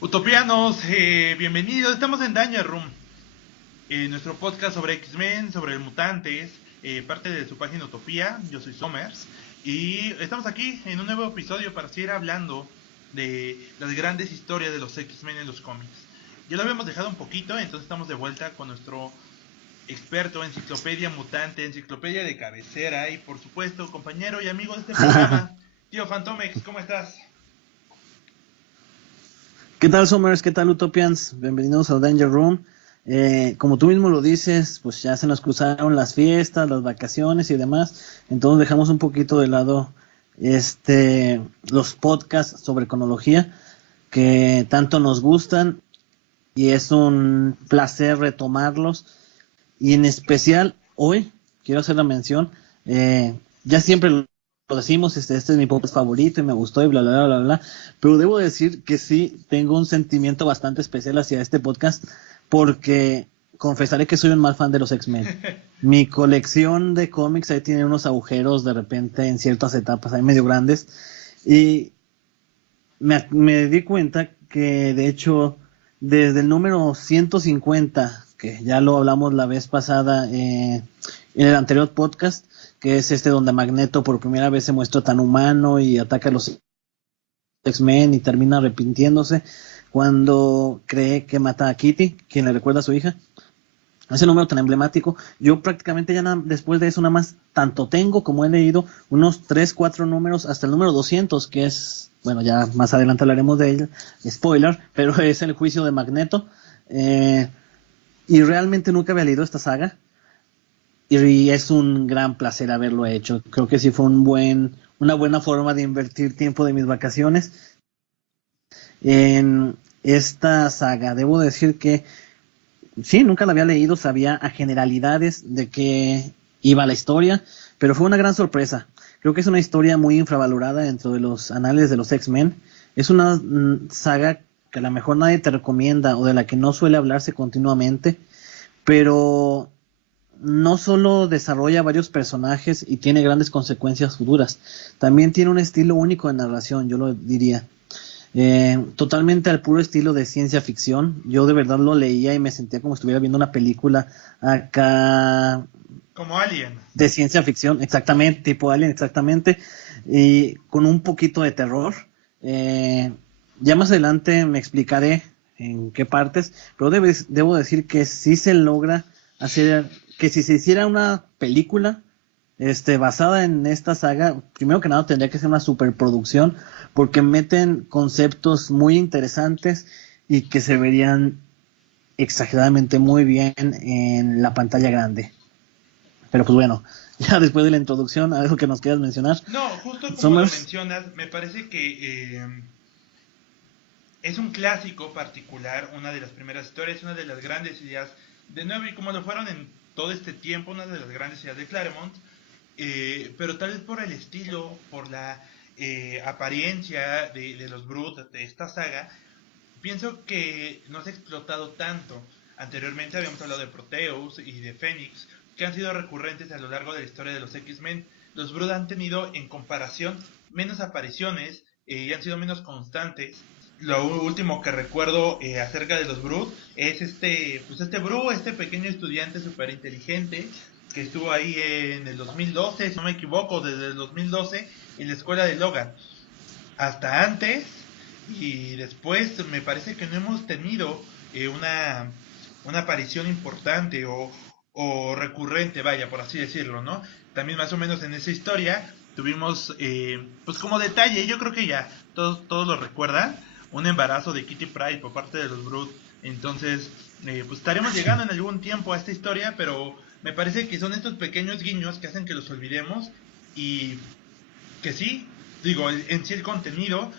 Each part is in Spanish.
Utopianos, bienvenidos, estamos en Danger Room, nuestro podcast sobre X-Men, sobre mutantes, parte de su página Utopía. Yo soy Somers y estamos aquí en un nuevo episodio para seguir hablando de las grandes historias de los X-Men en los cómics. Ya lo habíamos dejado un poquito, entonces estamos de vuelta con nuestro experto, enciclopedia mutante, enciclopedia de cabecera y por supuesto compañero y amigo de este programa, tío Fantomex. ¿Cómo estás? ¿Qué tal, Somers? ¿Qué tal, Utopians? Bienvenidos a Danger Room. Como tú mismo lo dices, pues ya se nos cruzaron las fiestas, las vacaciones y demás, entonces dejamos un poquito de lado los podcasts sobre cronología que tanto nos gustan y es un placer retomarlos. Y en especial hoy quiero hacer la mención, ya siempre lo decimos, este es mi podcast favorito y me gustó y bla, bla, bla, bla, bla, pero debo decir que sí tengo un sentimiento bastante especial hacia este podcast porque confesaré que soy un mal fan de los X-Men. Mi colección de cómics ahí tiene unos agujeros de repente en ciertas etapas ahí medio grandes y me di cuenta que de hecho desde el número 150, que ya lo hablamos la vez pasada en el anterior podcast, que es donde Magneto por primera vez se muestra tan humano y ataca a los X-Men y termina arrepintiéndose cuando cree que mata a Kitty, quien le recuerda a su hija. Ese número tan emblemático, yo prácticamente ya después de eso nada más, tanto tengo como he leído unos 3, 4 números hasta el número 200, que es, bueno, ya más adelante hablaremos de él, spoiler, pero es el juicio de Magneto, y realmente nunca había leído esta saga, y es un gran placer haberlo hecho. Creo que sí fue una buena forma de invertir tiempo de mis vacaciones en esta saga. Debo decir que sí, nunca la había leído, sabía a generalidades de qué iba la historia, pero fue una gran sorpresa. Creo que es una historia muy infravalorada dentro de los anales de los X-Men. Es una saga que a lo mejor nadie te recomienda o de la que no suele hablarse continuamente, pero no solo desarrolla varios personajes y tiene grandes consecuencias futuras, también tiene un estilo único de narración, yo lo diría. Totalmente al puro estilo de ciencia ficción. Yo de verdad lo leía y me sentía como si estuviera viendo una película acá como Alien de ciencia ficción, exactamente, tipo Alien, exactamente, y con un poquito de terror. Ya más adelante me explicaré en qué partes, pero debo decir que sí se logra hacer que si se hiciera una película basada en esta saga, primero que nada tendría que ser una superproducción, porque meten conceptos muy interesantes y que se verían exageradamente muy bien en la pantalla grande. Pero pues bueno, ya después de la introducción, algo que nos quieras mencionar. No, justo como lo mencionas, me parece que es un clásico particular, una de las primeras historias, una de las grandes ideas, de nuevo, y como lo fueron en todo este tiempo, una de las grandes ideas de Claremont, pero tal vez por el estilo, por la apariencia de los Brutes de esta saga, pienso que no se ha explotado tanto. Anteriormente habíamos hablado de Proteus y de Phoenix, que han sido recurrentes a lo largo de la historia de los X-Men. Los Brutes han tenido en comparación menos apariciones y han sido menos constantes. Lo último que recuerdo acerca de los Brutes es este Brute, este pequeño estudiante súper inteligente que estuvo ahí en el 2012, si no me equivoco, desde el 2012 en la escuela de Logan hasta antes, y después me parece que no hemos tenido una aparición importante o recurrente, vaya, por así decirlo, ¿no? También más o menos en esa historia tuvimos, pues como detalle, yo creo que ya todos lo recuerdan, un embarazo de Kitty Pryde por parte de los Brutes. Entonces, pues estaremos llegando en algún tiempo a esta historia, pero me parece que son estos pequeños guiños que hacen que los olvidemos y que sí, digo, en sí el contenido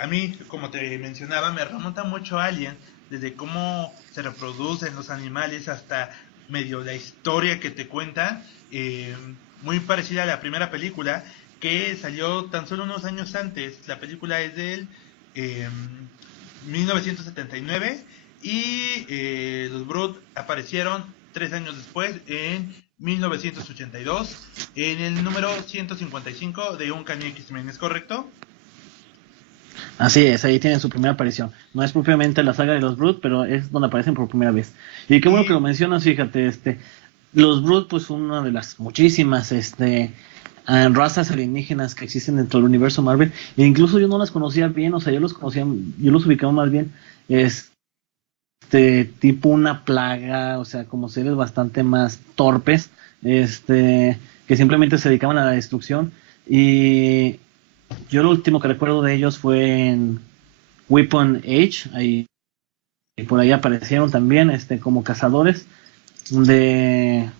A mí, como te mencionaba, me remonta mucho a Alien, desde cómo se reproducen los animales hasta medio la historia que te cuentan, muy parecida a la primera película, que salió tan solo unos años antes. La película es del 1979 y los Brood aparecieron 3 años después, en 1982, en el número 155 de Uncanny X-Men, ¿es correcto? Así es, ahí tienen su primera aparición. No es propiamente la saga de los Brood, pero es donde aparecen por primera vez. Y qué bueno que lo Y mencionas, fíjate, los Brood, pues una de las muchísimas, razas alienígenas que existen dentro del universo Marvel. E incluso yo no las conocía bien, o sea, yo los ubicaba más bien, tipo una plaga, o sea, como seres bastante más torpes, que simplemente se dedicaban a la destrucción. Y yo lo último que recuerdo de ellos fue en Weapon Age, ahí y por ahí aparecieron también como cazadores de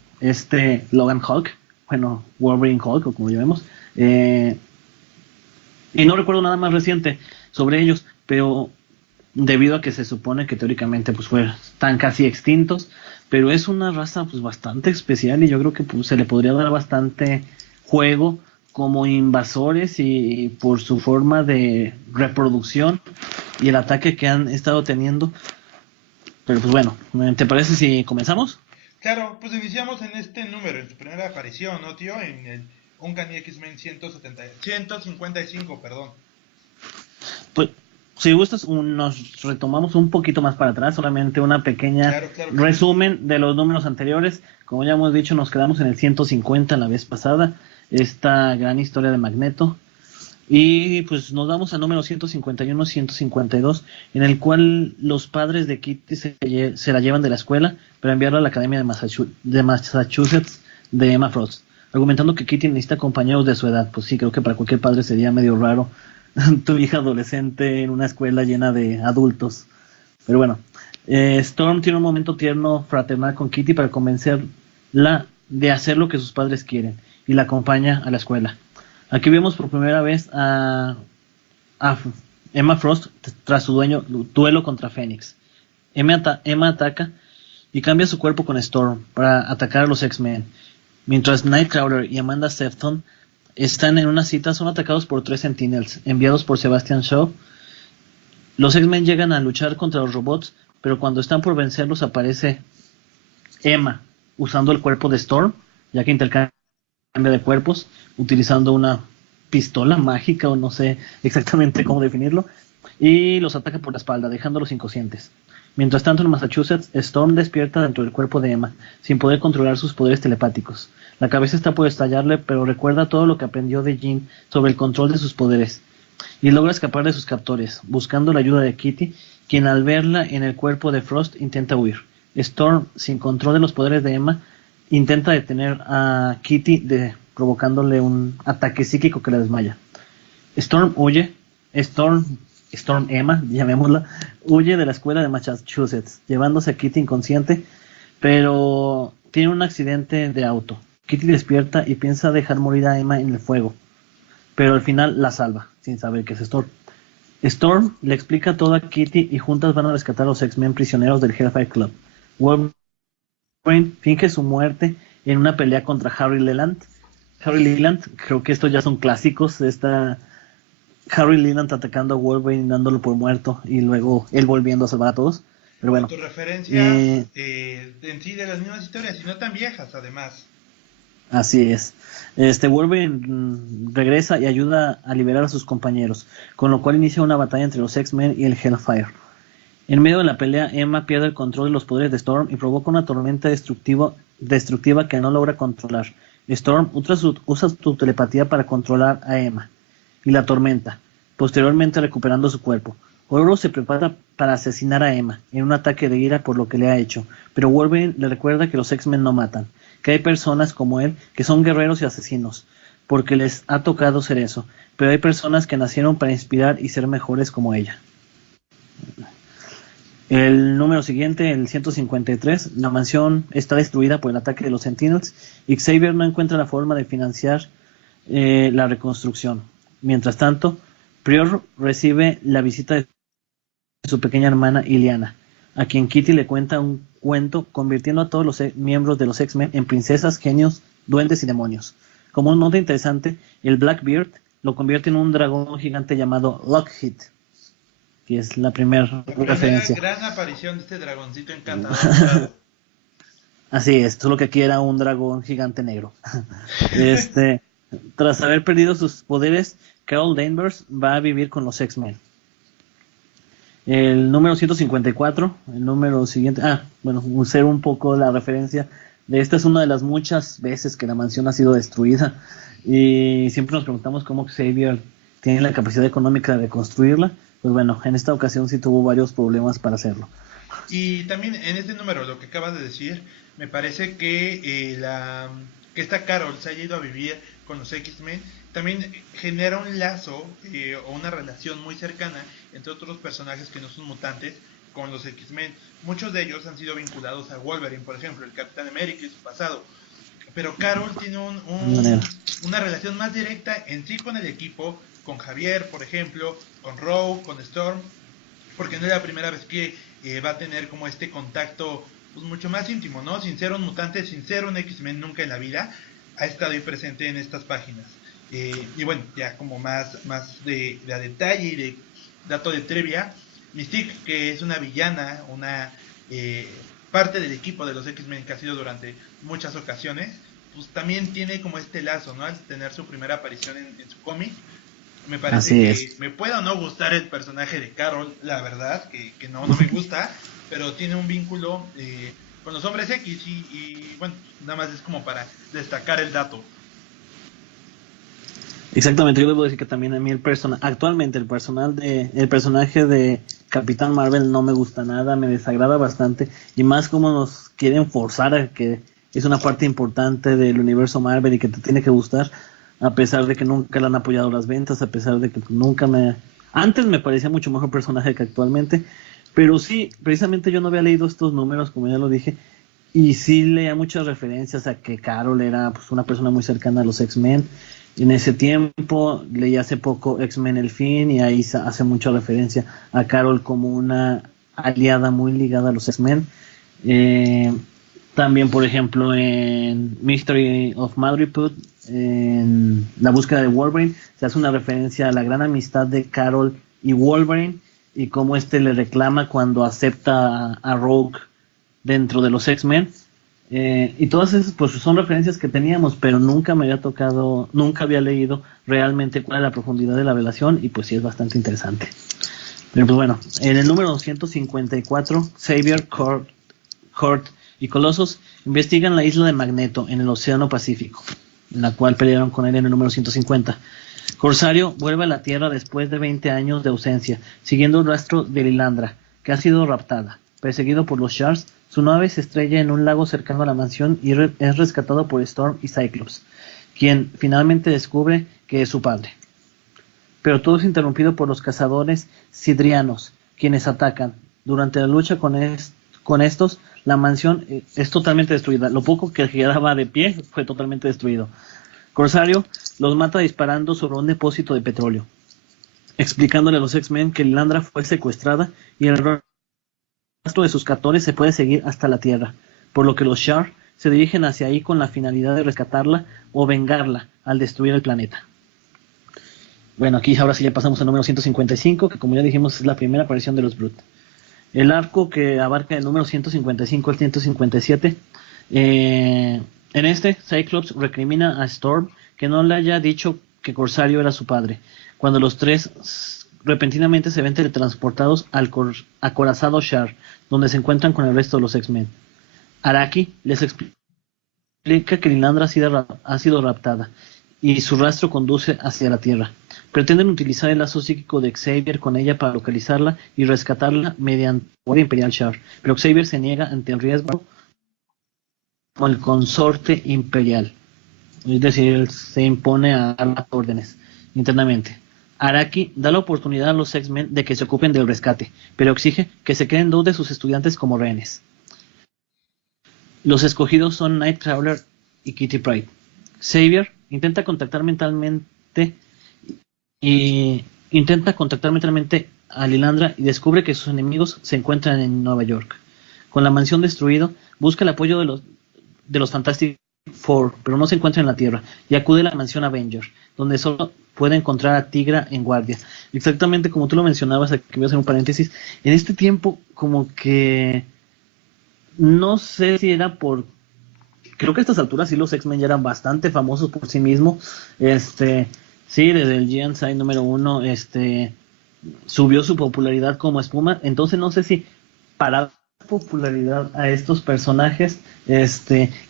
Logan Hulk, bueno, Wolverine Hulk o como llamemos, y no recuerdo nada más reciente sobre ellos, pero debido a que se supone que teóricamente pues están casi extintos, pero es una raza pues bastante especial y yo creo que pues, se le podría dar bastante juego como invasores y por su forma de reproducción y el ataque que han estado teniendo. Pero pues bueno, ¿te parece si comenzamos? claro, pues iniciamos en este número, en su primera aparición, ¿no, tío? En el Uncanny X-Men 155, perdón. Pues si gustas, nos retomamos un poquito más para atrás, solamente una pequeña Claro, claro que sí. resumen de los números anteriores. Como ya hemos dicho, nos quedamos en el 150 la vez pasada, esta gran historia de Magneto. Y pues nos vamos al número 151-152, en el cual los padres de Kitty se la llevan de la escuela para enviarla a la Academia de Massachusetts de Emma Frost, argumentando que Kitty necesita compañeros de su edad. Pues sí, creo que para cualquier padre sería medio raro tu hija adolescente en una escuela llena de adultos. Pero bueno, Storm tiene un momento tierno fraternal con Kitty para convencerla de hacer lo que sus padres quieren y la acompaña a la escuela. Aquí vemos por primera vez a Emma Frost tras su duelo contra Phoenix. Emma ataca y cambia su cuerpo con Storm para atacar a los X-Men. Mientras Nightcrawler y Amanda Sefton están en una cita, son atacados por 3 Sentinels enviados por Sebastian Shaw. Los X-Men llegan a luchar contra los robots, pero cuando están por vencerlos aparece Emma usando el cuerpo de Storm, ya que intercambia de cuerpos, utilizando una pistola mágica o no sé exactamente cómo definirlo, y los ataca por la espalda, dejándolos inconscientes. Mientras tanto, en Massachusetts, Storm despierta dentro del cuerpo de Emma, sin poder controlar sus poderes telepáticos. La cabeza está por estallarle, pero recuerda todo lo que aprendió de Jean sobre el control de sus poderes, y logra escapar de sus captores, buscando la ayuda de Kitty, quien al verla en el cuerpo de Frost intenta huir. Storm, sin control de los poderes de Emma, intenta detener a Kitty provocándole un ataque psíquico que la desmaya. Storm huye, Storm Emma, llamémosla, huye de la escuela de Massachusetts, llevándose a Kitty inconsciente, pero tiene un accidente de auto. Kitty despierta y piensa dejar morir a Emma en el fuego, pero al final la salva, sin saber que es Storm. Storm le explica todo a Kitty y juntas van a rescatar a los X-Men prisioneros del Hellfire Club. Wolverine finge su muerte en una pelea contra Harry Leland. Harry Leland, creo que estos ya son clásicos. Harry Leland atacando a Wolverine, dándolo por muerto y luego él volviendo a salvar a todos. Pero bueno, Autorreferencias en sí de las mismas historias y no tan viejas, además. así es. Wolverine regresa y ayuda a liberar a sus compañeros, con lo cual inicia una batalla entre los X-Men y el Hellfire. En medio de la pelea, Emma pierde el control de los poderes de Storm y provoca una tormenta destructiva que no logra controlar. Storm usa su telepatía para controlar a Emma y la tormenta, posteriormente recuperando su cuerpo. Horus se prepara para asesinar a Emma en un ataque de ira por lo que le ha hecho, pero Wolverine le recuerda que los X-Men no matan, que hay personas como él que son guerreros y asesinos, porque les ha tocado ser eso, pero hay personas que nacieron para inspirar y ser mejores como ella. El número siguiente, el 153, la mansión está destruida por el ataque de los Sentinels y Xavier no encuentra la forma de financiar la reconstrucción. Mientras tanto, Prior recibe la visita de su pequeña hermana Iliana, a quien Kitty le cuenta un cuento convirtiendo a todos los miembros de los X-Men en princesas, genios, duendes y demonios. Como un nota interesante, el Blackbeard lo convierte en un dragón gigante llamado Lockheed, que es la primera referencia. Gran aparición de este dragoncito encantador. Así es, solo que aquí era un dragón gigante negro. Tras haber perdido sus poderes, Carol Danvers va a vivir con los X-Men. El número 154, el número siguiente, usar un poco la referencia de esta es una de las muchas veces que la mansión ha sido destruida y siempre nos preguntamos cómo Xavier tiene la capacidad económica de construirla. Pues bueno, en esta ocasión sí tuvo varios problemas para hacerlo. Y también en este número, lo que acabas de decir, me parece que que esta Carol se haya ido a vivir con los X-Men también genera un lazo o una relación muy cercana entre otros personajes que no son mutantes con los X-Men. Muchos de ellos han sido vinculados a Wolverine, por ejemplo, el Capitán América y su pasado. Pero Carol tiene una relación más directa en sí con el equipo, con Javier, por ejemplo, con Rogue, con Storm, porque no es la primera vez que va a tener como este contacto pues mucho más íntimo, ¿no? Sin ser un mutante, sin ser un X-Men nunca en la vida, ha estado ahí presente en estas páginas. Y bueno, ya como más de detalle y de dato de trivia, Mystique, que es una villana, una parte del equipo de los X-Men que ha sido durante muchas ocasiones, pues también tiene como este lazo, ¿no? Al tener su primera aparición en su cómic. Me parece que me pueda o no gustar el personaje de Carol, la verdad, que no me gusta, pero tiene un vínculo con los hombres X y bueno, nada más es como para destacar el dato. Exactamente, yo debo decir que también a mí actualmente el personaje de Capitán Marvel no me gusta nada, me desagrada bastante, y más como nos quieren forzar a que es una parte importante del universo Marvel y que te tiene que gustar, a pesar de que nunca le han apoyado las ventas, a pesar de que antes me parecía mucho mejor personaje que actualmente, pero sí, precisamente yo no había leído estos números, como ya lo dije, y sí leía muchas referencias a que Carol era pues una persona muy cercana a los X-Men. En ese tiempo leí hace poco X-Men El Fin y ahí hace mucha referencia a Carol como una aliada muy ligada a los X-Men. También, por ejemplo, en Mystery of Madripoor, en La búsqueda de Wolverine, se hace una referencia a la gran amistad de Carol y Wolverine y cómo le reclama cuando acepta a Rogue dentro de los X-Men. Y todas esas pues son referencias que teníamos, pero nunca había leído realmente cuál es la profundidad de la relación y pues sí es bastante interesante. Pero pues bueno, en el número 254, Xavier, Kurt y Colossus investigan la isla de Magneto en el Océano Pacífico, en la cual pelearon con él en el número 150. Corsario vuelve a la Tierra después de 20 años de ausencia, siguiendo el rastro de Lilandra, que ha sido raptada. Perseguido por los Shards, su nave se estrella en un lago cercano a la mansión y es rescatado por Storm y Cyclops, quien finalmente descubre que es su padre. Pero todo es interrumpido por los cazadores sidrianos, quienes atacan. Durante la lucha con estos, la mansión es totalmente destruida. Lo poco que quedaba de pie fue totalmente destruido. Corsario los mata disparando sobre un depósito de petróleo, explicándole a los X-Men que Lilandra fue secuestrada y el rastro de sus captores se puede seguir hasta la Tierra, por lo que los Shard se dirigen hacia ahí con la finalidad de rescatarla o vengarla al destruir el planeta. Bueno, aquí ahora sí ya pasamos al número 155, que como ya dijimos es la primera aparición de los Brute. El arco que abarca el número 155 al 157, en Cyclops recrimina a Storm que no le haya dicho que Corsario era su padre, cuando los tres repentinamente se ven teletransportados al acorazado Shard, donde se encuentran con el resto de los X-Men. Araki les explica que Lilandra ha sido raptada y su rastro conduce hacia la Tierra. Pretenden utilizar el lazo psíquico de Xavier con ella para localizarla y rescatarla mediante la Guardia Imperial Shard, pero Xavier se niega ante el riesgo con el consorte imperial, es decir, él se impone a dar las órdenes internamente. Araki da la oportunidad a los X-Men de que se ocupen del rescate, pero exige que se queden dos de sus estudiantes como rehenes. Los escogidos son Nightcrawler y Kitty Pryde. Xavier intenta contactar mentalmente y intenta contactar mentalmente a Lilandra y descubre que sus enemigos se encuentran en Nueva York. Con la mansión destruido, busca el apoyo de los Fantastic Four, pero no se encuentra en la Tierra, y acude a la mansión Avenger, donde solo puede encontrar a Tigra en guardia. Exactamente como tú lo mencionabas, aquí voy a hacer un paréntesis, en este tiempo como que no sé si era por... Creo que a estas alturas sí los X-Men ya eran bastante famosos por sí mismos. Sí, desde el Genocide número 1, subió su popularidad como espuma. Entonces no sé si para dar popularidad a estos personajes,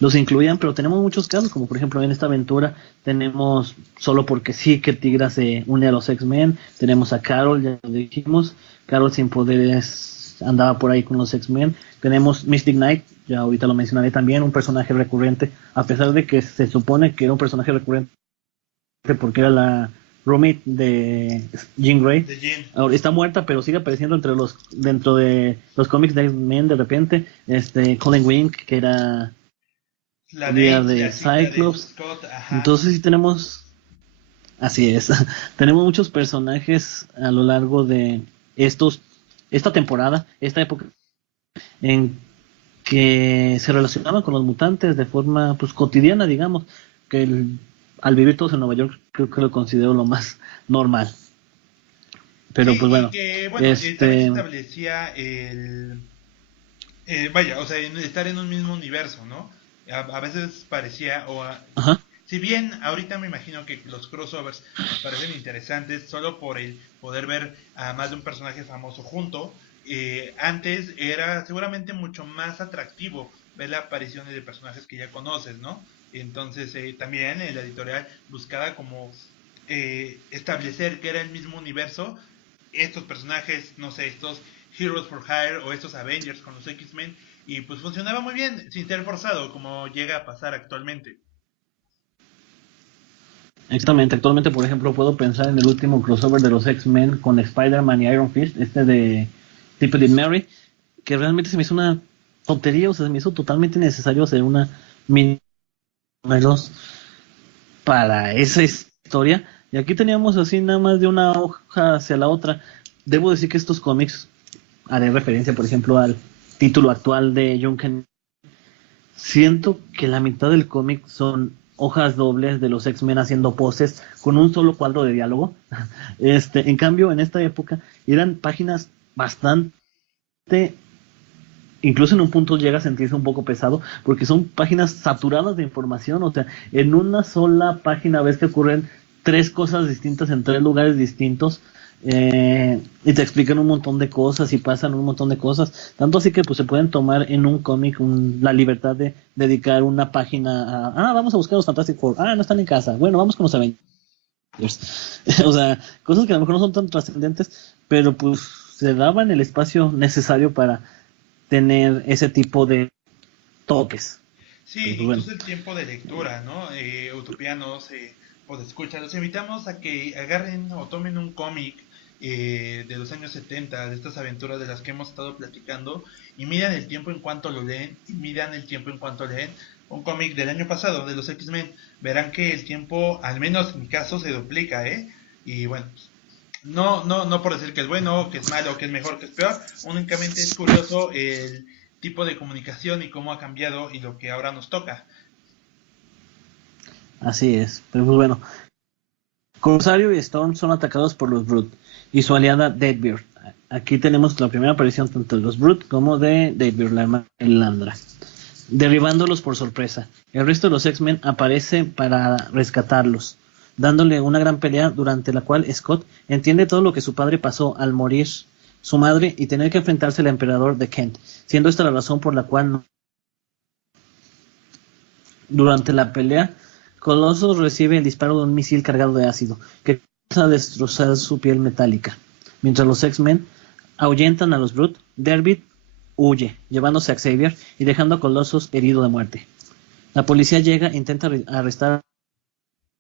los incluían, pero tenemos muchos casos, como por ejemplo en esta aventura tenemos solo porque sí que Tigra se une a los X-Men, tenemos a Carol, ya lo dijimos, Carol sin poderes andaba por ahí con los X-Men, tenemos Mystic Knight, ya ahorita lo mencionaré también, un personaje recurrente, a pesar de que se supone que era un personaje recurrente porque era la roommate de Jean Grey. De Jean. Ahora está muerta, pero sigue apareciendo dentro de los cómics de X-Men de repente. Colin Wing, que era La día Date, de la cita de Cyclops. Scott, ajá. Entonces sí tenemos, así es, tenemos muchos personajes a lo largo de esta temporada, esta época, en que se relacionaban con los mutantes de forma pues cotidiana, digamos, que al vivir todos en Nueva York creo que lo considero lo más normal. Pero Sí, pues bueno, y que, bueno, también se establecía vaya, o sea, estar en un mismo universo, ¿no? A veces parecía, ajá. si bien ahorita me imagino que los crossovers parecen interesantes solo por el poder ver a más de un personaje famoso junto, antes era seguramente mucho más atractivo ver la aparición de personajes que ya conoces, ¿no? Entonces también la editorial buscaba como establecer que era el mismo universo, estos personajes, no sé, estos Heroes for Hire o estos Avengers con los X-Men, y pues funcionaba muy bien, sin ser forzado, como llega a pasar actualmente. Exactamente, actualmente por ejemplo puedo pensar en el último crossover de los X-Men con Spider-Man y Iron Fist, de Tipper Mary, que realmente se me hizo una tontería, o sea, se me hizo totalmente necesario hacer una mini números para esa historia. Y aquí teníamos así nada más de una hoja hacia la otra. Debo decir que estos cómics, haré referencia por ejemplo al título actual de Junken. Siento que la mitad del cómic son hojas dobles de los X-Men haciendo poses con un solo cuadro de diálogo. En cambio, en esta época eran páginas bastante, incluso en un punto llega a sentirse un poco pesado, porque son páginas saturadas de información, o sea, en una sola página ves que ocurren tres cosas distintas en tres lugares distintos, y te explican un montón de cosas y pasan un montón de cosas, tanto así que pues se pueden tomar en un cómic la libertad de dedicar una página vamos a buscar a los Fantastic Four, no están en casa, bueno, vamos con los Avengers. O sea, cosas que a lo mejor no son tan trascendentes, pero pues se daban el espacio necesario para tener ese tipo de toques. Sí, Pero pues bueno, incluso el tiempo de lectura, ¿no? Utopianos, escucha, los invitamos a que agarren o tomen un cómic de los años 70, de estas aventuras de las que hemos estado platicando, y midan el tiempo en cuanto lo leen, y midan el tiempo en cuanto leen un cómic del año pasado, de los X-Men. Verán que el tiempo, al menos en mi caso, se duplica, ¿eh? Y bueno, no por decir que es bueno, que es malo, que es mejor, que es peor, únicamente es curioso el tipo de comunicación y cómo ha cambiado y lo que ahora nos toca. así es. Pero pues bueno, Corsario y Storm son atacados por los Brute y su aliada Deadbeard. Aquí tenemos la primera aparición tanto de los Brute como de Deadbeard, la hermana de Landra, derribándolos por sorpresa. El resto de los X-Men aparece para rescatarlos, dándole una gran pelea durante la cual Scott entiende todo lo que su padre pasó al morir su madre y tener que enfrentarse al emperador de Kent, siendo esta la razón por la cual durante la pelea Colossus recibe el disparo de un misil cargado de ácido que comienza a destrozar su piel metálica. Mientras los X-Men ahuyentan a los Brute, Derbit huye, llevándose a Xavier y dejando a Colossus herido de muerte. La policía llega e intenta arrestar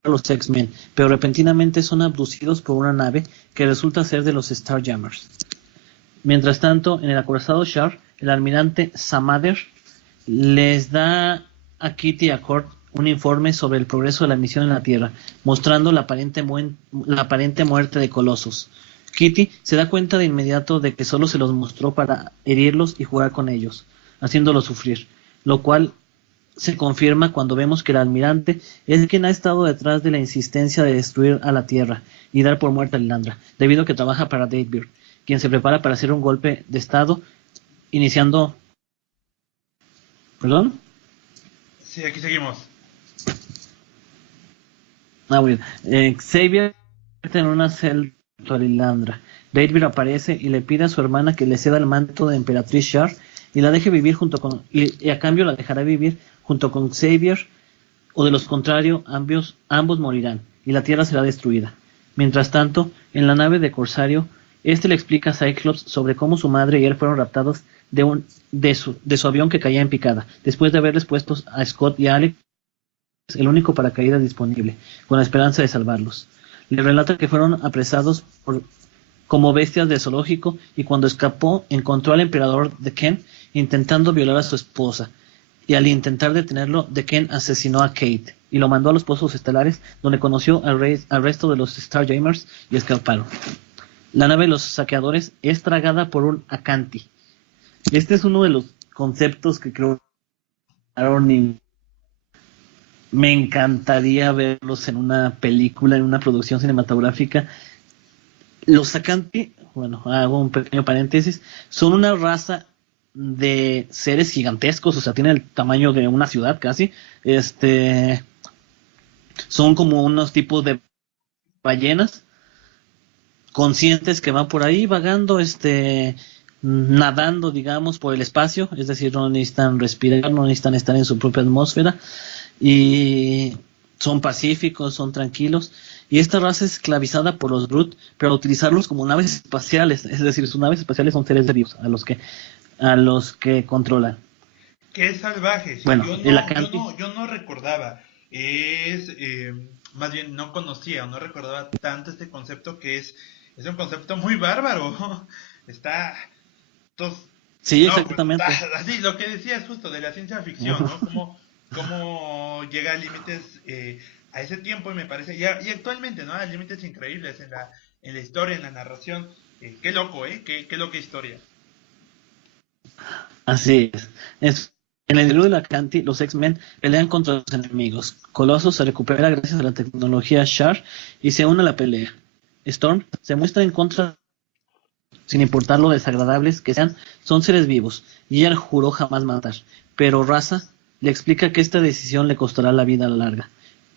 a los X-Men, pero repentinamente son abducidos por una nave que resulta ser de los Starjammers. Mientras tanto, en el acorazado Char, el almirante Samader les da a Kitty y a Kurt un informe sobre el progreso de la misión en la Tierra, mostrando la aparente muerte de Colossus. Kitty se da cuenta de inmediato de que solo se los mostró para herirlos y jugar con ellos, haciéndolos sufrir, lo cual se confirma cuando vemos que el almirante es quien ha estado detrás de la insistencia de destruir a la Tierra y dar por muerta a Lilandra, debido a que trabaja para Datebeard, quien se prepara para hacer un golpe de estado, iniciando... ¿Perdón? Sí, aquí seguimos. Bueno. Xavier en una celda a Lilandra. Datebeard aparece y le pide a su hermana que le ceda el manto de Emperatriz Shar y la deje vivir y a cambio la dejará vivir junto con Xavier, o de lo contrario ambos morirán y la Tierra será destruida. Mientras tanto, en la nave de Corsario, le explica a Cyclops sobre cómo su madre y él fueron raptados de su avión que caía en picada, después de haberles puesto a Scott y a Alex el único paracaídas disponible, con la esperanza de salvarlos. Le relata que fueron apresados como bestias de zoológico y cuando escapó encontró al emperador Deken intentando violar a su esposa, y al intentar detenerlo, Deken asesinó a Kate y lo mandó a los pozos estelares, donde conoció al resto de los Starjammers y escaparon. La nave de los saqueadores es tragada por un Acanti. Este es uno de los conceptos que creo que me encantaría verlos en una película, en una producción cinematográfica. Los Acanti, bueno, hago un pequeño paréntesis, son una raza de seres gigantescos, o sea, tienen el tamaño de una ciudad casi. Son como unos tipos de ballenas conscientes que van por ahí vagando, nadando, digamos, por el espacio, es decir, no necesitan respirar, no necesitan estar en su propia atmósfera, y son pacíficos, son tranquilos, y esta raza es esclavizada por los Brute, pero utilizarlos como naves espaciales, es decir, sus naves espaciales son seres vivos a los que controlan. Que es salvaje. Sí, bueno, yo no recordaba, más bien no conocía o no recordaba tanto este concepto, que es un concepto muy bárbaro. Está... sí, no, exactamente. Así, lo que decías justo de la ciencia ficción, ¿no? Cómo llega a límites a ese tiempo, y me parece, y actualmente, ¿no? A límites increíbles en la historia, en la narración. Qué loco, qué loca historia. Así es. En el libro de la Canti, los X-Men pelean contra los enemigos. Colossus se recupera gracias a la tecnología Shar y se une a la pelea. Storm se muestra en contra, sin importar lo desagradables que sean, son seres vivos, y ella juró jamás matar. Pero Raza le explica que esta decisión le costará la vida a la larga.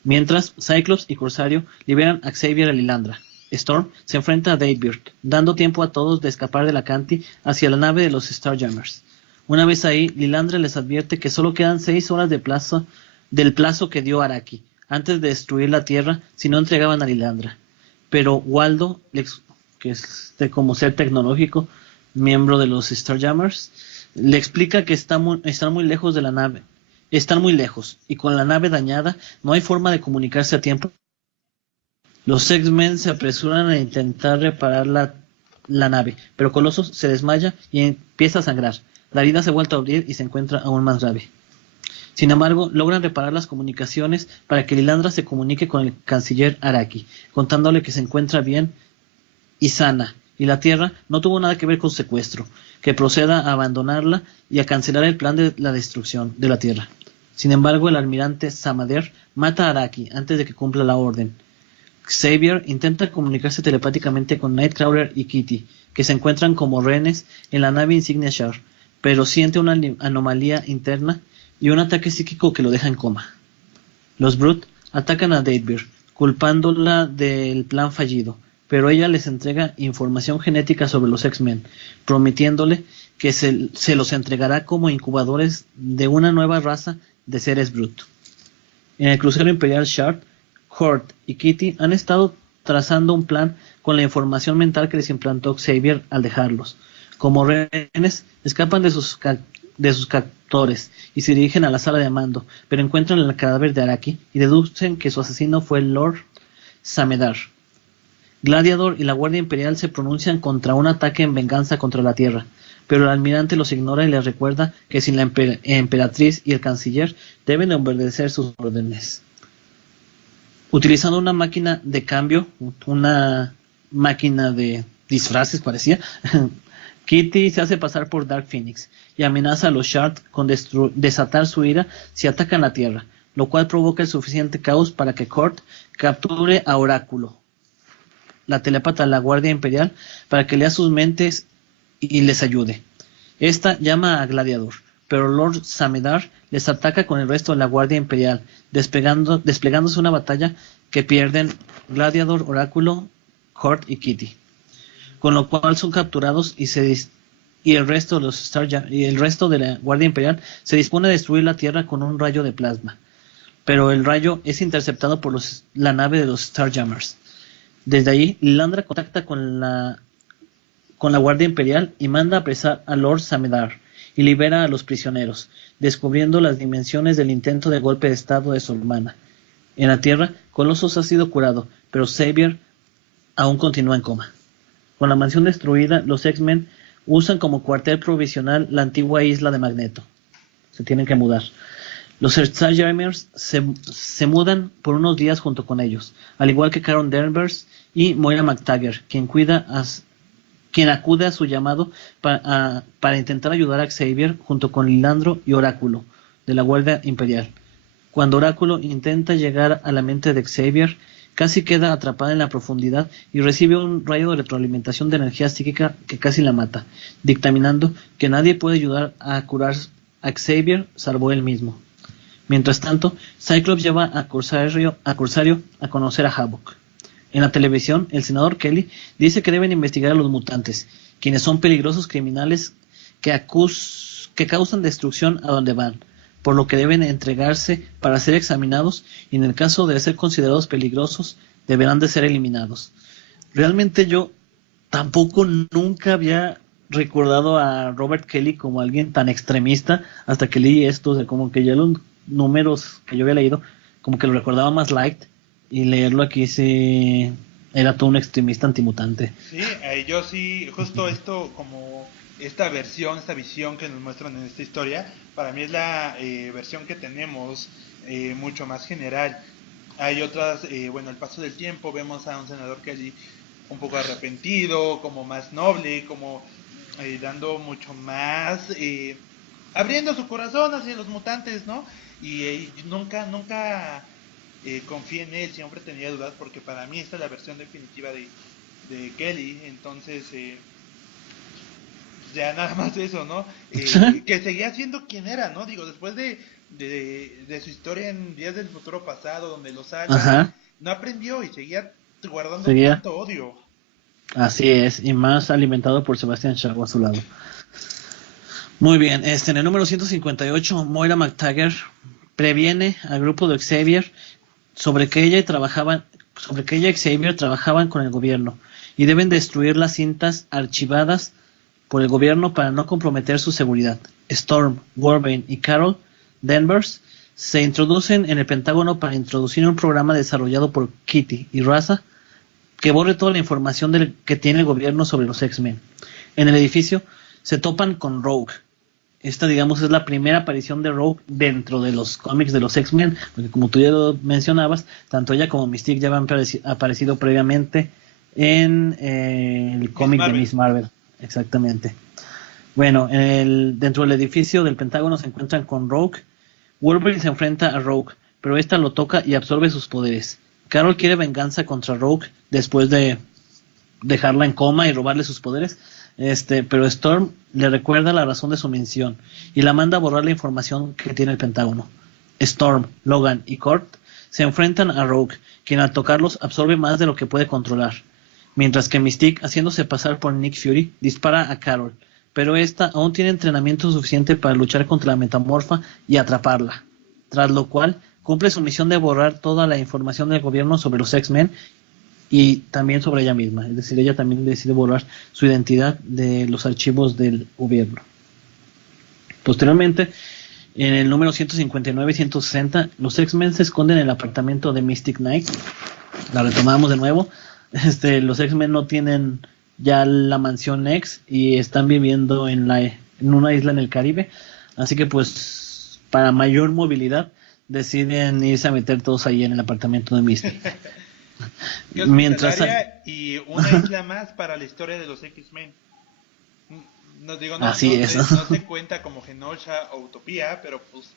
Mientras, Cyclops y Corsario liberan a Xavier y Lilandra. Storm se enfrenta a Datebeard, dando tiempo a todos de escapar de la Canti hacia la nave de los Starjammers. Una vez ahí, Lilandra les advierte que solo quedan 6 horas del plazo que dio Araki, antes de destruir la Tierra, si no entregaban a Lilandra. Pero Waldo, que es como ser tecnológico, miembro de los Starjammers, le explica que están muy lejos de la nave. Están muy lejos, y con la nave dañada, no hay forma de comunicarse a tiempo. Los X-Men se apresuran a intentar reparar la nave, pero Colossus se desmaya y empieza a sangrar. La herida se ha vuelto a abrir y se encuentra aún más grave. Sin embargo, logran reparar las comunicaciones para que Lilandra se comunique con el canciller Araki, contándole que se encuentra bien y sana, y la Tierra no tuvo nada que ver con su secuestro, que proceda a abandonarla y a cancelar el plan de la destrucción de la Tierra. Sin embargo, el almirante Samader mata a Araki antes de que cumpla la orden. Xavier intenta comunicarse telepáticamente con Nightcrawler y Kitty, que se encuentran como rehenes en la nave insignia Shar, pero siente una anomalía interna y un ataque psíquico que lo deja en coma. Los Brute atacan a Datebeard, culpándola del plan fallido, pero ella les entrega información genética sobre los X-Men, prometiéndole que se los entregará como incubadores de una nueva raza de seres Brute. En el crucero imperial Shard, Horde y Kitty han estado trazando un plan con la información mental que les implantó Xavier al dejarlos. Como rehenes, escapan de sus captores y se dirigen a la sala de mando, pero encuentran el cadáver de Araki y deducen que su asesino fue el Lord Samedar. Gladiador y la Guardia Imperial se pronuncian contra un ataque en venganza contra la Tierra, pero el almirante los ignora y les recuerda que sin la emperatriz y el canciller deben obedecer sus órdenes. Utilizando una máquina de cambio, una máquina de disfraces parecía, Kitty se hace pasar por Dark Phoenix y amenaza a los Shard con desatar su ira si atacan la Tierra, lo cual provoca el suficiente caos para que Kurt capture a Oráculo, la telépata de la Guardia Imperial, para que lea sus mentes y les ayude. Esta llama a Gladiador, pero Lord Samedar les ataca con el resto de la Guardia Imperial, desplegándose una batalla que pierden Gladiador, Oráculo, Kurt y Kitty, con lo cual son capturados y el resto de la Guardia Imperial se dispone a destruir la Tierra con un rayo de plasma, pero el rayo es interceptado por la nave de los Starjammers. Desde ahí, Lilandra contacta con la Guardia Imperial y manda apresar a Lord Samedar y libera a los prisioneros, descubriendo las dimensiones del intento de golpe de estado de su hermana. En la Tierra, Colossus ha sido curado, pero Xavier aún continúa en coma. Con la mansión destruida, los X-Men usan como cuartel provisional la antigua isla de Magneto. Se tienen que mudar. Los Starjammers se mudan por unos días junto con ellos, al igual que Carol Danvers y Moira McTaggart, quien acude a su llamado para intentar ayudar a Xavier junto con Lilandro y Oráculo, de la Guardia Imperial. Cuando Oráculo intenta llegar a la mente de Xavier, casi queda atrapada en la profundidad y recibe un rayo de retroalimentación de energía psíquica que casi la mata, dictaminando que nadie puede ayudar a curar a Xavier salvo él mismo. Mientras tanto, Cyclops lleva a Corsario a conocer a Havok. En la televisión, el senador Kelly dice que deben investigar a los mutantes, quienes son peligrosos criminales que causan destrucción a donde van, por lo que deben entregarse para ser examinados y en el caso de ser considerados peligrosos, deberán de ser eliminados. Realmente yo tampoco nunca había recordado a Robert Kelly como alguien tan extremista hasta que leí esto, de como que ya los números que yo había leído, como que lo recordaba más light, y leerlo aquí sí era todo un extremista antimutante. Sí, yo sí, justo esto, como esta visión que nos muestran en esta historia, para mí es la versión que tenemos mucho más general. Hay otras, al paso del tiempo vemos a un senador Kelly un poco arrepentido, como más noble, como dando mucho más, abriendo su corazón hacia los mutantes, ¿no? Y nunca confié en él, siempre tenía dudas, porque para mí esta es la versión definitiva de Kelly. Entonces ya nada más eso, ¿no? Que seguía siendo quien era, ¿no? Digo, después de su historia en Días del Futuro Pasado, donde lo salva, no aprendió y seguía guardando tanto odio. Así es, y más alimentado por Sebastian Shaw a su lado. Muy bien, en el número 158, Moira McTaggart previene al grupo de Xavier sobre que ella y Xavier trabajaban con el gobierno y deben destruir las cintas archivadas por el gobierno para no comprometer su seguridad. Storm, Wolverine y Carol Danvers se introducen en el Pentágono para introducir un programa desarrollado por Kitty y Raza que borre toda la información que tiene el gobierno sobre los X-Men. En el edificio se topan con Rogue. Esta, digamos, es la primera aparición de Rogue dentro de los cómics de los X-Men, porque como tú ya lo mencionabas, tanto ella como Mystique ya habían aparecido previamente en el cómic de Miss Marvel. Exactamente. Bueno, dentro del edificio del Pentágono se encuentran con Rogue. Wolverine se enfrenta a Rogue, pero esta lo toca y absorbe sus poderes. Carol quiere venganza contra Rogue después de dejarla en coma y robarle sus poderes, pero Storm le recuerda la razón de su misión y la manda a borrar la información que tiene el Pentágono. Storm, Logan y Kurt se enfrentan a Rogue, quien al tocarlos absorbe más de lo que puede controlar, mientras que Mystique, haciéndose pasar por Nick Fury, dispara a Carol, pero esta aún tiene entrenamiento suficiente para luchar contra la Metamorfa y atraparla, tras lo cual cumple su misión de borrar toda la información del gobierno sobre los X-Men y también sobre ella misma. Es decir, ella también decide borrar su identidad de los archivos del gobierno. Posteriormente, en el número 159 y 160, los X-Men se esconden en el apartamento de Mystic Knight. La retomamos de nuevo. Los X-Men no tienen ya la mansión X y están viviendo en una isla en el Caribe. Así que pues para mayor movilidad deciden irse a meter todos ahí en el apartamento de Misty. Que es y una isla más para la historia de los X-Men. No digo, no se cuenta como Genosha o Utopía, pero pues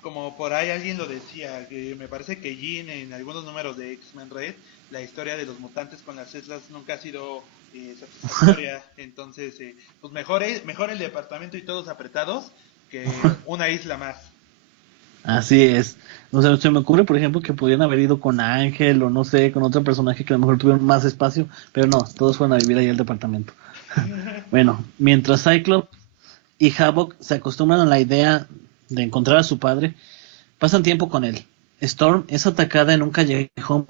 como por ahí alguien lo decía, que me parece que Jean en algunos números de X-Men Red, la historia de los mutantes con las islas nunca ha sido satisfactoria. Entonces pues mejor el departamento y todos apretados que una isla más. Así es. O sea, se me ocurre, por ejemplo, que podrían haber ido con Ángel o no sé, con otro personaje que a lo mejor tuvieron más espacio, pero no, todos fueron a vivir ahí al departamento. Bueno, mientras Cyclops y Havoc se acostumbran a la idea de encontrar a su padre, pasan tiempo con él. Storm es atacada en un callejón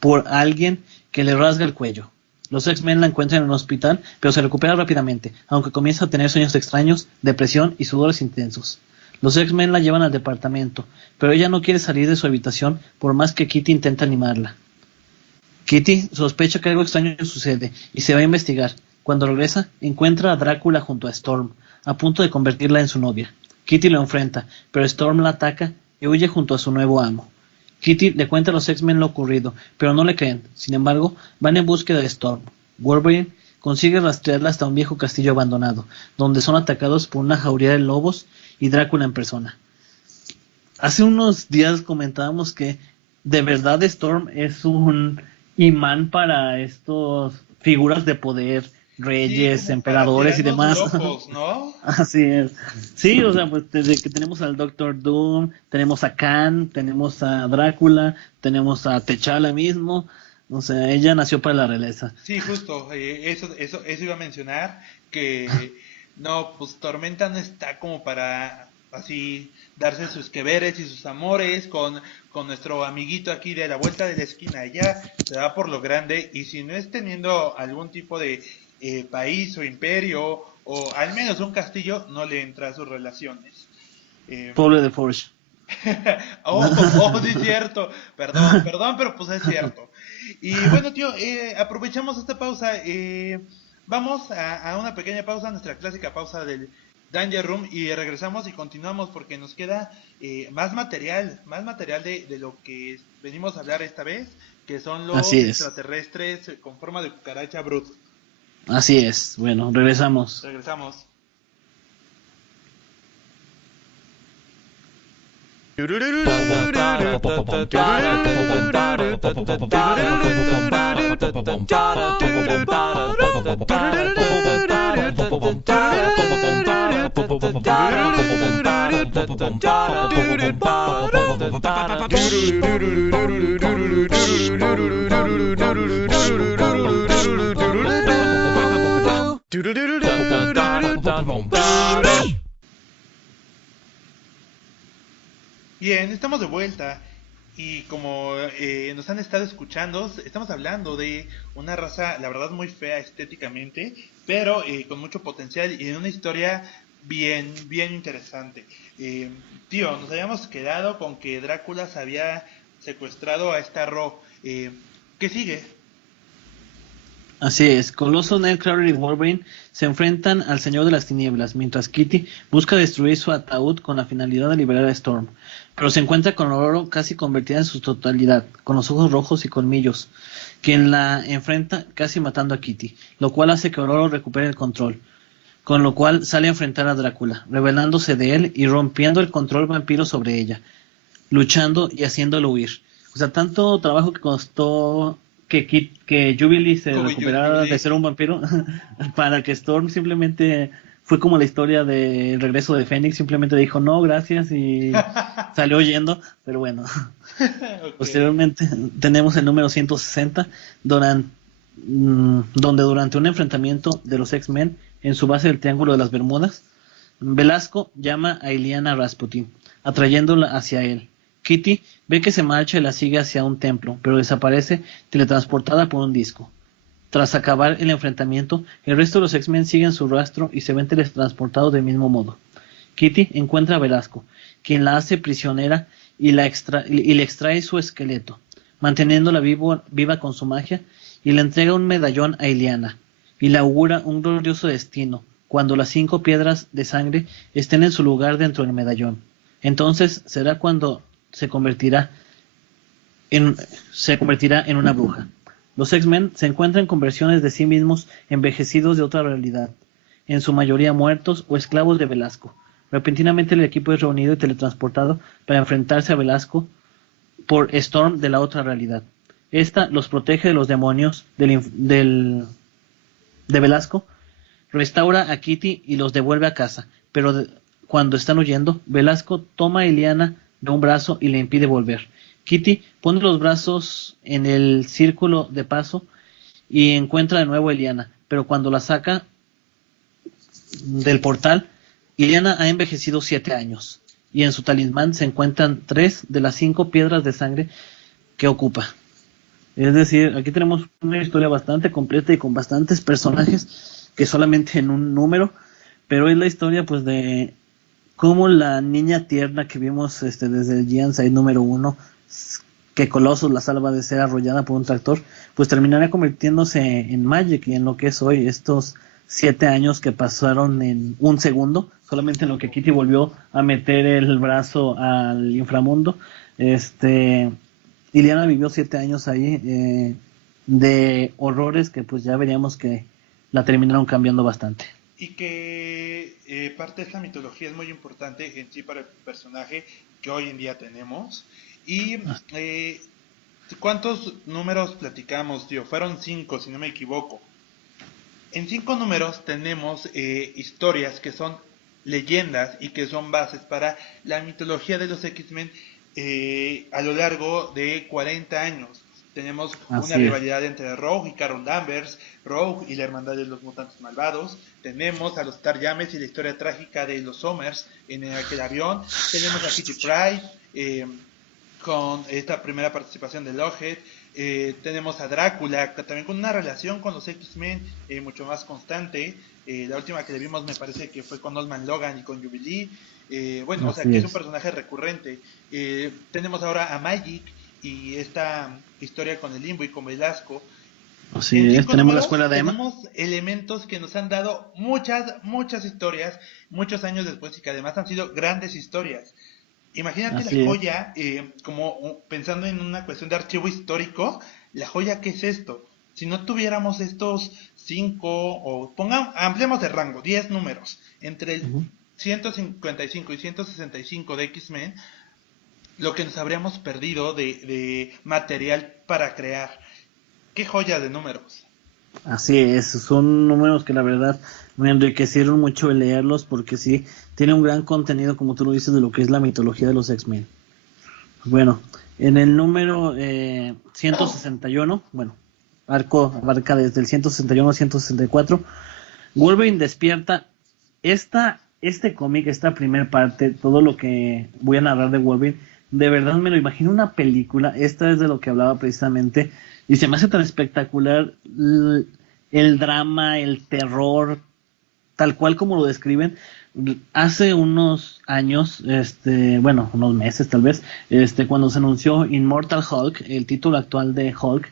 por alguien que le rasga el cuello. Los X-Men la encuentran en un hospital, pero se recupera rápidamente, aunque comienza a tener sueños extraños, depresión y sudores intensos. Los X-Men la llevan al departamento, pero ella no quiere salir de su habitación por más que Kitty intenta animarla. Kitty sospecha que algo extraño sucede y se va a investigar. Cuando regresa, encuentra a Drácula junto a Storm, a punto de convertirla en su novia. Kitty lo enfrenta, pero Storm la ataca y huye junto a su nuevo amo. Kitty le cuenta a los X-Men lo ocurrido, pero no le creen. Sin embargo, van en búsqueda de Storm. Wolverine consigue rastrearla hasta un viejo castillo abandonado, donde son atacados por una jauría de lobos y Drácula en persona. Hace unos días comentábamos que de verdad Storm es un imán para estos figuras de poder, reyes, sí, emperadores y demás. Locos, ¿no? Así es. Sí, o sea, pues desde que tenemos al Doctor Doom, tenemos a Khan, tenemos a Drácula, tenemos a T'Challa mismo. O sea, ella nació para la realeza. Sí, justo. Eso iba a mencionar, que no, pues Tormenta no está como para así darse sus que veres y sus amores con nuestro amiguito aquí de la vuelta de la esquina. Ella se va por lo grande, y si no es teniendo algún tipo de país o imperio o al menos un castillo, no le entra a sus relaciones. Pobre de Forge. Sí es cierto. Perdón, pero pues es cierto. Y bueno, tío, aprovechamos esta pausa. Vamos a una pequeña pausa, nuestra clásica pausa del Danger Room, y regresamos y continuamos porque nos queda más material de lo que venimos a hablar esta vez, que son los extraterrestres con forma de cucaracha Brute. Así es. Bueno, regresamos. Bien, estamos de vuelta, y como nos han estado escuchando, estamos hablando de una raza, la verdad, muy fea estéticamente, pero con mucho potencial y en una historia bien interesante. Tío, nos habíamos quedado con que Drácula se había secuestrado a esta Ro. ¿Qué sigue? Así es, Coloso, Nightcrawler y Wolverine se enfrentan al Señor de las Tinieblas, mientras Kitty busca destruir su ataúd con la finalidad de liberar a Storm, pero se encuentra con Ororo casi convertida en su totalidad, con los ojos rojos y colmillos, quien la enfrenta casi matando a Kitty, lo cual hace que Ororo recupere el control, con lo cual sale a enfrentar a Drácula, rebelándose de él y rompiendo el control vampiro sobre ella, luchando y haciéndolo huir. O sea, tanto trabajo que costó que Jubilee se recuperara de ser un vampiro para que Storm simplemente fue como la historia del regreso de Fénix, simplemente dijo no, gracias, y salió huyendo, pero bueno. Okay. Posteriormente tenemos el número 160, donde durante un enfrentamiento de los X-Men en su base del Triángulo de las Bermudas, Velasco llama a Illyana Rasputin, atrayéndola hacia él. Kitty ve que se marcha y la sigue hacia un templo, pero desaparece teletransportada por un disco. Tras acabar el enfrentamiento, el resto de los X-Men siguen su rastro y se ven teletransportados del mismo modo. Kitty encuentra a Velasco, quien la hace prisionera y le extrae su esqueleto, manteniéndola viva con su magia, y le entrega un medallón a Illyana. y le augura un glorioso destino cuando las 5 piedras de sangre estén en su lugar dentro del medallón. Entonces será cuando en, se convertirá en una bruja. Los X-Men se encuentran con versiones de sí mismos envejecidos de otra realidad, en su mayoría muertos o esclavos de Belasco. Repentinamente el equipo es reunido y teletransportado para enfrentarse a Belasco por Storm de la otra realidad. Esta los protege de los demonios de Belasco, restaura a Kitty y los devuelve a casa, pero cuando están huyendo, Belasco toma a Illyana de un brazo y le impide volver. Kitty pone los brazos en el círculo de paso y encuentra de nuevo a Illyana, pero cuando la saca del portal, Illyana ha envejecido 7 años, y en su talismán se encuentran 3 de las 5 piedras de sangre que ocupa. Es decir, aquí tenemos una historia bastante completa y con bastantes personajes que solamente en un número, pero es la historia pues de cómo la niña tierna que vimos desde el Giant número 1, que Colossus la salva de ser arrollada por un tractor, pues terminará convirtiéndose en Magik y en lo que es hoy estos 7 años que pasaron en un segundo, solamente en lo que Kitty volvió a meter el brazo al inframundo. Illyana vivió 7 años ahí de horrores que pues ya veríamos que la terminaron cambiando bastante. Y que parte de esta mitología es muy importante en sí para el personaje que hoy en día tenemos. Y ¿cuántos números platicamos, tío? Fueron 5, si no me equivoco. En 5 números tenemos historias que son leyendas y que son bases para la mitología de los X-Men a lo largo de 40 años. Tenemos una rivalidad entre Rogue y Carol Danvers, Rogue y la Hermandad de los Mutantes Malvados. Tenemos a los Starjammers y la historia trágica de los Somers en aquel avión. Tenemos a Kitty Pryde con esta primera participación de Lockheed. Tenemos a Drácula, también con una relación con los X-Men mucho más constante. La última que le vimos me parece que fue con Old Logan y con Jubilee. O sea, que es un personaje recurrente. Tenemos ahora a Magik y esta historia con el Limbo y con Velasco. Así es, tenemos la escuela de Emma. Tenemos elementos que nos han dado muchas historias, muchos años después, y que además han sido grandes historias. Imagínate así la joya, como pensando en una cuestión de archivo histórico, la joya, ¿qué es esto? Si no tuviéramos estos 5, o ampliemos de rango, 10 números, entre el 155 y 165 de X-Men, lo que nos habríamos perdido de material para crear. ¡Qué joya de números! Así es, son números que la verdad me enriquecieron mucho el leerlos, porque sí, tiene un gran contenido, como tú lo dices, de lo que es la mitología de los X-Men. Bueno, en el número 161, abarca desde el 161 al 164, Wolverine despierta. Este cómic, esta primera parte, todo lo que voy a narrar de Wolverine, de verdad me lo imagino una película. Esta es de lo que hablaba precisamente, y se me hace tan espectacular el drama, el terror, tal cual como lo describen. Hace unos años, unos meses tal vez, cuando se anunció Immortal Hulk, el título actual de Hulk,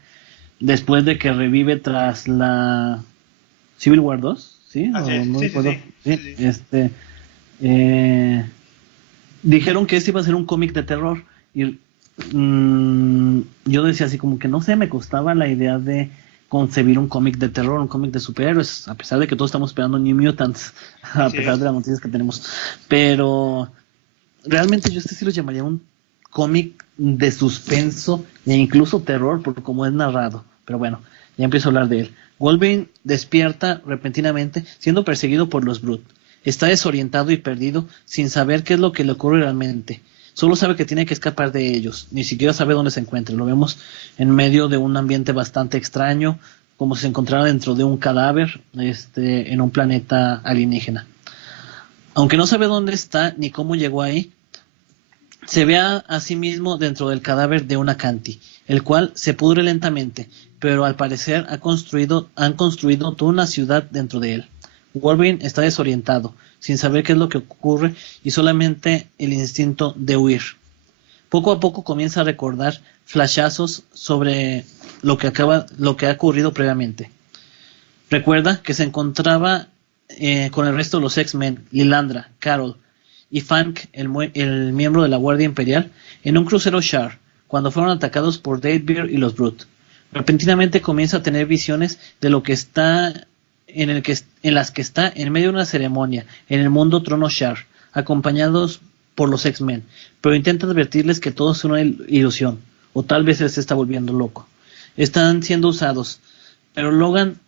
después de que revive tras la Civil War 2, ¿sí? Dijeron que este iba a ser un cómic de terror, y yo decía así como que no sé, me costaba la idea de concebir un cómic de terror, un cómic de superhéroes, a pesar de que todos estamos esperando New Mutants, a pesar de las noticias que tenemos, pero realmente yo sí lo llamaría un cómic de suspenso e incluso terror por cómo es narrado. Pero bueno, ya empiezo a hablar de él. Wolverine despierta repentinamente siendo perseguido por los Brute. Está desorientado y perdido, sin saber qué es lo que le ocurre realmente. Solo sabe que tiene que escapar de ellos, ni siquiera sabe dónde se encuentra. Lo vemos en medio de un ambiente bastante extraño, como si se encontrara dentro de un cadáver, en un planeta alienígena. Aunque no sabe dónde está ni cómo llegó ahí, se ve a sí mismo dentro del cadáver de un Acanti, el cual se pudre lentamente, pero al parecer han construido toda una ciudad dentro de él. Wolverine está desorientado, sin saber qué es lo que ocurre, y solamente el instinto de huir. Poco a poco comienza a recordar flashazos sobre lo que ha ocurrido previamente. Recuerda que se encontraba con el resto de los X-Men, Lilandra, Carol y Fank, el miembro de la Guardia Imperial, en un crucero Char, cuando fueron atacados por Datebeard y los Brute. Repentinamente comienza a tener visiones de lo que está en las que está en medio de una ceremonia en el mundo Trono Char, acompañados por los X-Men, pero intenta advertirles que todo es una ilusión, o tal vez él se está volviendo loco. Están siendo usados, pero Logan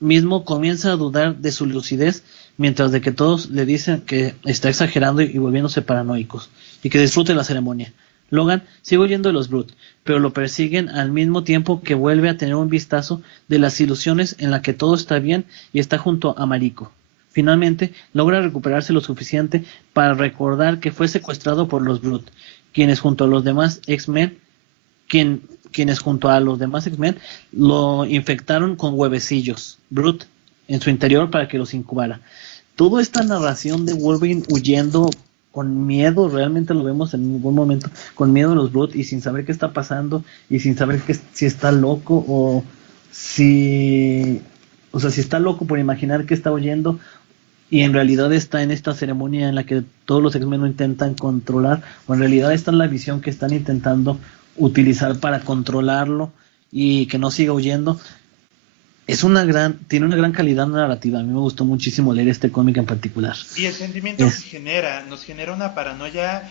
mismo comienza a dudar de su lucidez, mientras de que todos le dicen que está exagerando y volviéndose paranoicos, y que disfrute la ceremonia. Logan sigue huyendo de los Brute, pero lo persiguen al mismo tiempo que vuelve a tener un vistazo de las ilusiones en la que todo está bien y está junto a Mariko. Finalmente, logra recuperarse lo suficiente para recordar que fue secuestrado por los Brute, quienes junto a los demás X-Men lo infectaron con huevecillos Brute en su interior para que los incubara. Toda esta narración de Wolverine huyendo con miedo, realmente lo vemos en ningún momento, con miedo a los Brute y sin saber qué está pasando y sin saber si está loco si está loco por imaginar que está huyendo y en realidad está en esta ceremonia en la que todos los X-Men lo intentan controlar, o en realidad esta es la visión que están intentando utilizar para controlarlo y que no siga huyendo. Tiene una gran calidad narrativa. A mí me gustó muchísimo leer este cómic en particular. Y el sentimiento que nos genera una paranoia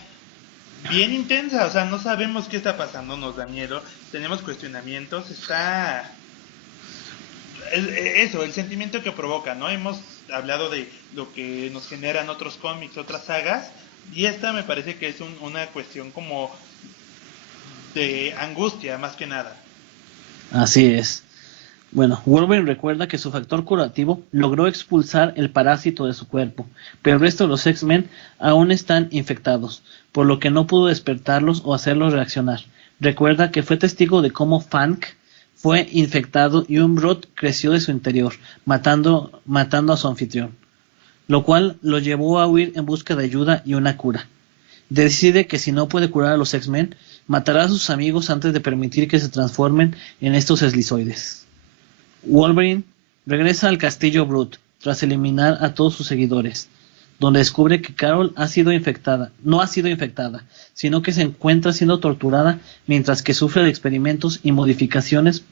bien intensa, o sea, no sabemos qué está pasando, nos da miedo, tenemos cuestionamientos, eso, el sentimiento que provoca, ¿no? Hemos hablado de lo que nos generan otros cómics, otras sagas, y esta me parece que es una cuestión como de angustia, más que nada. Así es. Bueno, Wolverine recuerda que su factor curativo logró expulsar el parásito de su cuerpo, pero el resto de los X-Men aún están infectados, por lo que no pudo despertarlos o hacerlos reaccionar. Recuerda que fue testigo de cómo Fank fue infectado y un Brute creció de su interior, matando a su anfitrión, lo cual lo llevó a huir en busca de ayuda y una cura. Decide que si no puede curar a los X-Men, matará a sus amigos antes de permitir que se transformen en estos eslizoides. Wolverine regresa al castillo Brute tras eliminar a todos sus seguidores, donde descubre que Carol no ha sido infectada, sino que se encuentra siendo torturada mientras que sufre de experimentos y modificaciones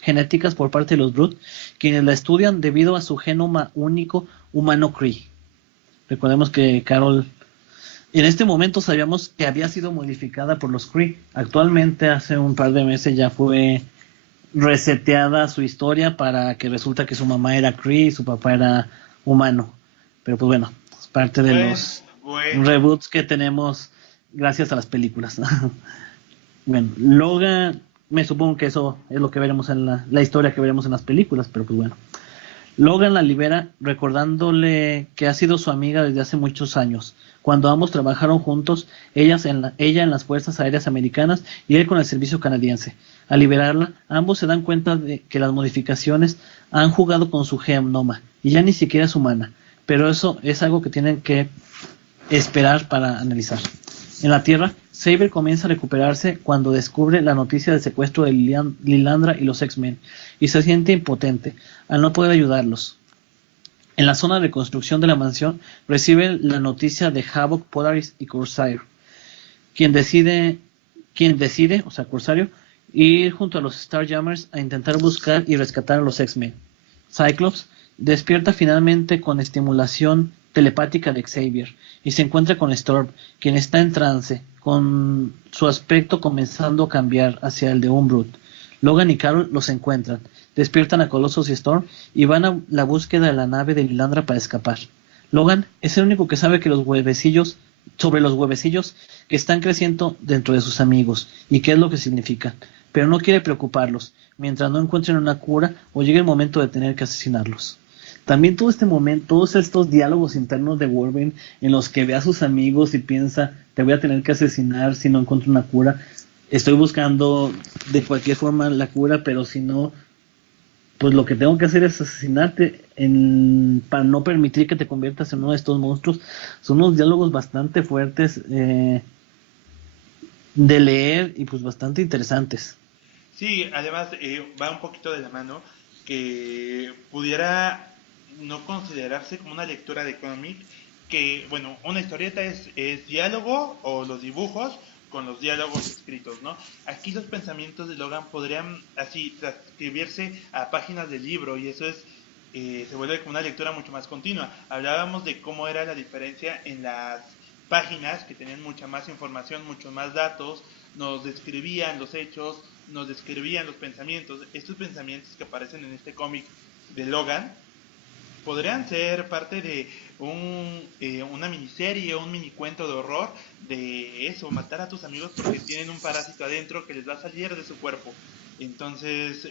genéticas por parte de los Brute, quienes la estudian debido a su genoma único humano Kree. Recordemos que Carol, en este momento sabíamos que había sido modificada por los Kree. Actualmente, hace un par de meses ya fue reseteada su historia para que resulta que su mamá era Kree y su papá era humano. Pero pues bueno, es parte de los reboots que tenemos gracias a las películas. Bueno, Logan, me supongo que eso es lo que veremos en la historia que veremos en las películas, pero pues bueno. Logan la libera recordándole que ha sido su amiga desde hace muchos años, cuando ambos trabajaron juntos, ella en las Fuerzas Aéreas Americanas y él con el servicio canadiense. Al liberarla, ambos se dan cuenta de que las modificaciones han jugado con su genoma y ya ni siquiera es humana, pero eso es algo que tienen que esperar para analizar. En la Tierra, Saber comienza a recuperarse cuando descubre la noticia del secuestro de Lilandra y los X-Men y se siente impotente al no poder ayudarlos. En la zona de construcción de la mansión recibe la noticia de Havoc, Polaris y Corsair, quien decide, o sea, Corsair, ir junto a los Starjammers a intentar buscar y rescatar a los X-Men. Cyclops despierta finalmente con estimulación telepática de Xavier y se encuentra con Storm, quien está en trance, con su aspecto comenzando a cambiar hacia el de un Brute. Logan y Carol los encuentran, despiertan a Colossus y Storm y van a la búsqueda de la nave de Lilandra para escapar. Logan es el único que sabe que sobre los huevecillos que están creciendo dentro de sus amigos y qué es lo que significan, pero no quiere preocuparlos mientras no encuentren una cura o llegue el momento de tener que asesinarlos. También todo este momento, todos estos diálogos internos de Wolverine en los que ve a sus amigos y piensa, te voy a tener que asesinar si no encuentro una cura, estoy buscando de cualquier forma la cura, pero si no, pues lo que tengo que hacer es asesinarte para no permitir que te conviertas en uno de estos monstruos. Son unos diálogos bastante fuertes de leer y pues bastante interesantes. Sí, además va un poquito de la mano que pudiera no considerarse como una lectura de cómic, que, bueno, una historieta es diálogo o los dibujos con los diálogos escritos, ¿no? Aquí los pensamientos de Logan podrían así transcribirse a páginas del libro y eso se vuelve como una lectura mucho más continua. Hablábamos de cómo era la diferencia en las páginas que tenían mucha más información, muchos más datos, nos describían los hechos, nos describían los pensamientos. Estos pensamientos que aparecen en este cómic de Logan podrían ser parte de una miniserie o un minicuento de horror de eso, matar a tus amigos porque tienen un parásito adentro que les va a salir de su cuerpo. Entonces,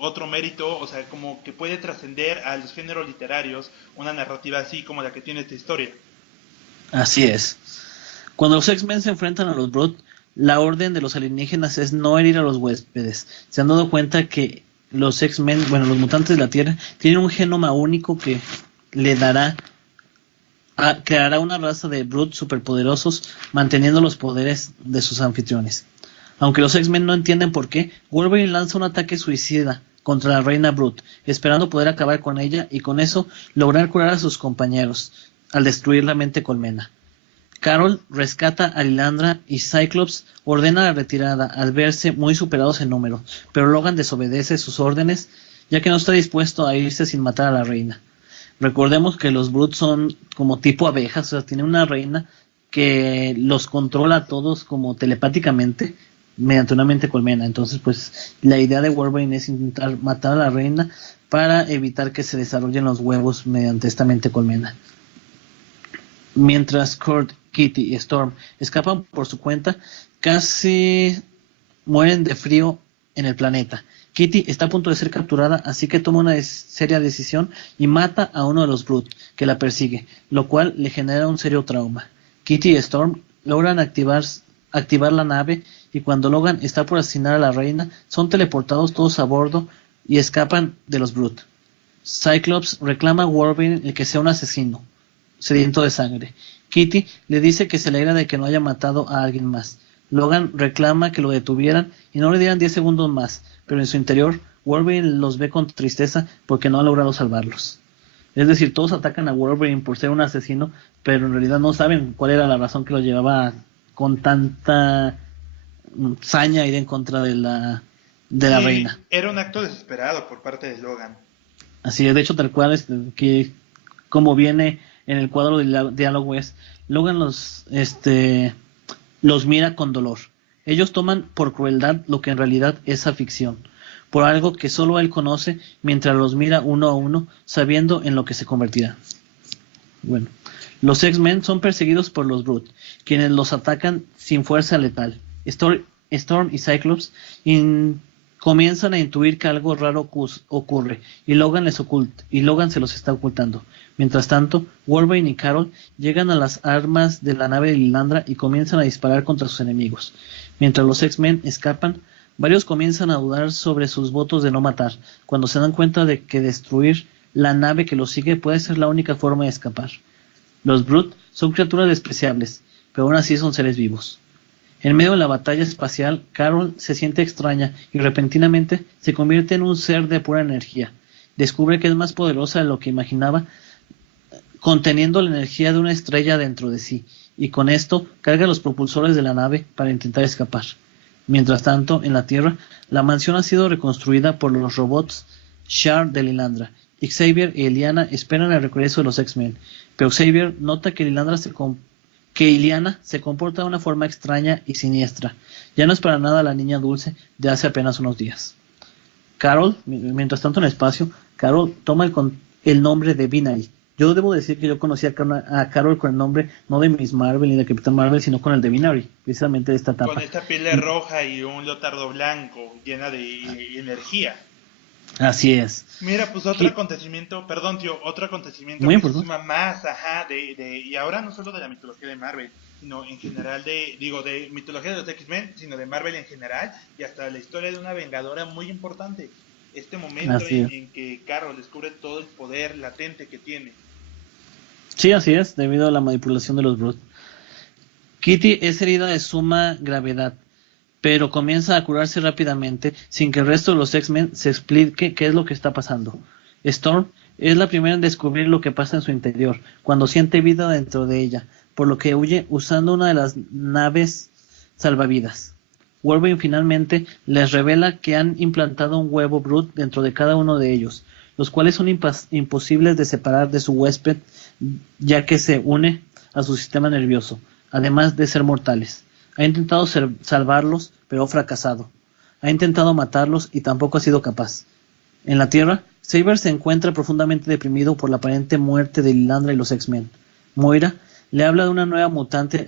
otro mérito, o sea, como que puede trascender a los géneros literarios una narrativa así como la que tiene esta historia. Así es. Cuando los X-Men se enfrentan a los Brute, la orden de los alienígenas es no herir a los huéspedes. Se han dado cuenta que los X-Men, bueno, los mutantes de la Tierra, tienen un genoma único que le creará una raza de Brute superpoderosos, manteniendo los poderes de sus anfitriones. Aunque los X-Men no entienden por qué, Wolverine lanza un ataque suicida contra la reina Brute, esperando poder acabar con ella y con eso lograr curar a sus compañeros, al destruir la mente colmena. Carol rescata a Lilandra y Cyclops ordena la retirada al verse muy superados en número, pero Logan desobedece sus órdenes ya que no está dispuesto a irse sin matar a la reina. Recordemos que los Brutes son como tipo abejas, o sea, tienen una reina que los controla a todos como telepáticamente mediante una mente colmena. Entonces, pues, la idea de Wolverine es intentar matar a la reina para evitar que se desarrollen los huevos mediante esta mente colmena. Mientras Kurt, Kitty y Storm escapan por su cuenta, casi mueren de frío en el planeta. Kitty está a punto de ser capturada, así que toma una seria decisión y mata a uno de los Brute que la persigue, lo cual le genera un serio trauma. Kitty y Storm logran activar la nave y cuando Logan está por asesinar a la reina, son teleportados todos a bordo y escapan de los Brute. Cyclops reclama a Wolverine el que sea un asesino sediento de sangre. Kitty le dice que se alegra de que no haya matado a alguien más. Logan reclama que lo detuvieran y no le dieran 10 segundos más, pero en su interior Wolverine los ve con tristeza porque no ha logrado salvarlos. Es decir, todos atacan a Wolverine por ser un asesino, pero en realidad no saben cuál era la razón que lo llevaba con tanta saña a ir en contra de la reina. Era un acto desesperado por parte de Logan. Así es, de hecho tal cual es que como viene en el cuadro del diálogo es Logan los mira con dolor. Ellos toman por crueldad lo que en realidad es afición, por algo que solo él conoce, mientras los mira uno a uno, sabiendo en lo que se convertirá. Bueno, los X-Men son perseguidos por los Brute, quienes los atacan sin fuerza letal. Storm y Cyclops comienzan a intuir que algo raro ocurre y Logan se los está ocultando. Mientras tanto, Wolverine y Carol llegan a las armas de la nave de Lilandra y comienzan a disparar contra sus enemigos. Mientras los X-Men escapan, varios comienzan a dudar sobre sus votos de no matar, cuando se dan cuenta de que destruir la nave que los sigue puede ser la única forma de escapar. Los Brute son criaturas despreciables, pero aún así son seres vivos. En medio de la batalla espacial, Carol se siente extraña y repentinamente se convierte en un ser de pura energía. Descubre que es más poderosa de lo que imaginaba, conteniendo la energía de una estrella dentro de sí, y con esto carga los propulsores de la nave para intentar escapar. Mientras tanto, en la Tierra, la mansión ha sido reconstruida por los robots Shar de Lilandra. Xavier y Illyana esperan el regreso de los X-Men, pero Xavier nota que Illyana se comporta de una forma extraña y siniestra. Ya no es para nada la niña dulce de hace apenas unos días. Carol, mientras tanto en el espacio, Carol toma el nombre de Binary. Yo debo decir que yo conocí a Carol con el nombre no de Miss Marvel ni de Capitán Marvel, sino con el de Binary, precisamente de esta etapa. Con esta piel roja y un leotardo blanco llena de energía. Así es. Mira, pues otro acontecimiento muy que se suma más, y ahora no solo de la mitología de Marvel, sino en general de mitología de los X-Men, sino de Marvel en general, y hasta la historia de una vengadora muy importante. Este momento en que Carol descubre todo el poder latente que tiene. Sí, así es, debido a la manipulación de los Brute. Kitty es herida de suma gravedad, pero comienza a curarse rápidamente sin que el resto de los X-Men se explique qué es lo que está pasando. Storm es la primera en descubrir lo que pasa en su interior, cuando siente vida dentro de ella, por lo que huye usando una de las naves salvavidas. Wolverine finalmente les revela que han implantado un huevo Brute dentro de cada uno de ellos, los cuales son imposibles de separar de su huésped, ya que se une a su sistema nervioso, además de ser mortales. Ha intentado salvarlos, pero ha fracasado. Ha intentado matarlos y tampoco ha sido capaz. En la Tierra, Saber se encuentra profundamente deprimido por la aparente muerte de Lilandra y los X-Men. Moira le habla de una nueva mutante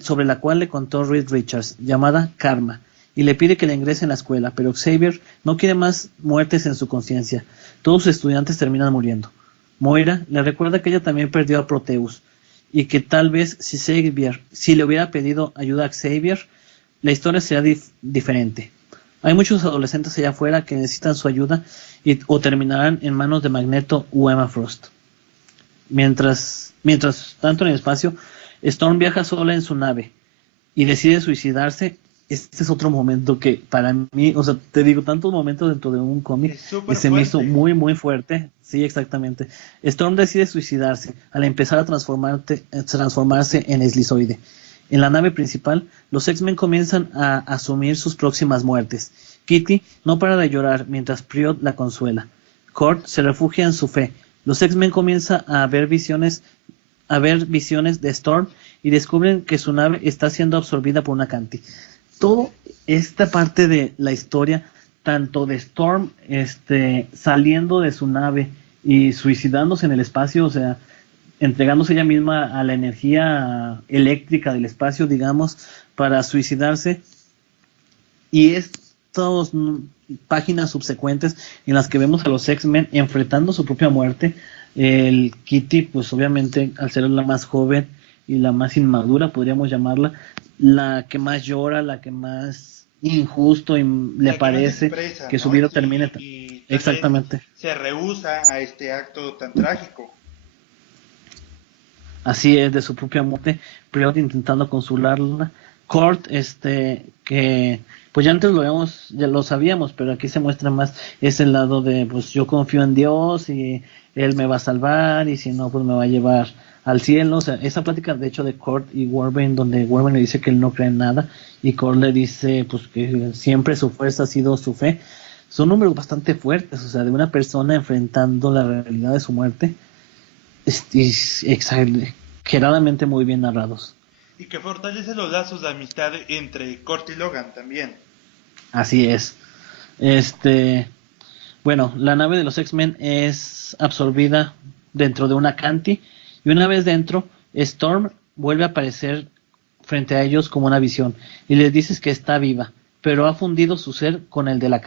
sobre la cual le contó Reed Richards, llamada Karma, y le pide que la ingrese en la escuela, pero Xavier no quiere más muertes en su conciencia. Todos sus estudiantes terminan muriendo. Moira le recuerda que ella también perdió a Proteus, y que tal vez si le hubiera pedido ayuda a Xavier, la historia sería diferente. Hay muchos adolescentes allá afuera que necesitan su ayuda o terminarán en manos de Magneto o Emma Frost. Mientras tanto en el espacio, Storm viaja sola en su nave y decide suicidarse. Este es otro momento que para mí, o sea, te digo, tantos momentos dentro de un cómic y se me hizo muy, muy fuerte. Sí, exactamente. Storm decide suicidarse al empezar a transformarse en eslizoide. En la nave principal, los X-Men comienzan a asumir sus próximas muertes. Kitty no para de llorar mientras Priod la consuela. Kurt se refugia en su fe. Los X-Men comienzan a ver visiones de Storm y descubren que su nave está siendo absorbida por una Canti. Toda esta parte de la historia, tanto de Storm saliendo de su nave y suicidándose en el espacio, o sea, entregándose ella misma a la energía eléctrica del espacio, digamos, para suicidarse, y estas páginas subsecuentes en las que vemos a los X-Men enfrentando su propia muerte. El Kitty, pues obviamente, al ser la más joven y la más inmadura, podríamos llamarla, la que más llora, la que más injusto y le parece expresa, que ¿no? su vida termine. Y Exactamente. se rehúsa a este acto tan trágico. Así es, de su propia muerte, Priod intentando consolarla. Kurt, que pues ya antes ya lo sabíamos, pero aquí se muestra más ese lado de, pues yo confío en Dios y Él me va a salvar, y si no, pues me va a llevar al cielo. O sea, esa plática de hecho de Kurt y Wolverine, donde Wolverine le dice que él no cree en nada, y Kurt le dice pues que siempre su fuerza ha sido su fe, son números bastante fuertes, o sea, de una persona enfrentando la realidad de su muerte, exageradamente muy bien narrados. Y que fortalece los lazos de amistad entre Kurt y Logan también. Así es. Bueno, la nave de los X-Men es absorbida dentro de una Canti, y una vez dentro, Storm vuelve a aparecer frente a ellos como una visión y les dice que está viva, pero ha fundido su ser con el de la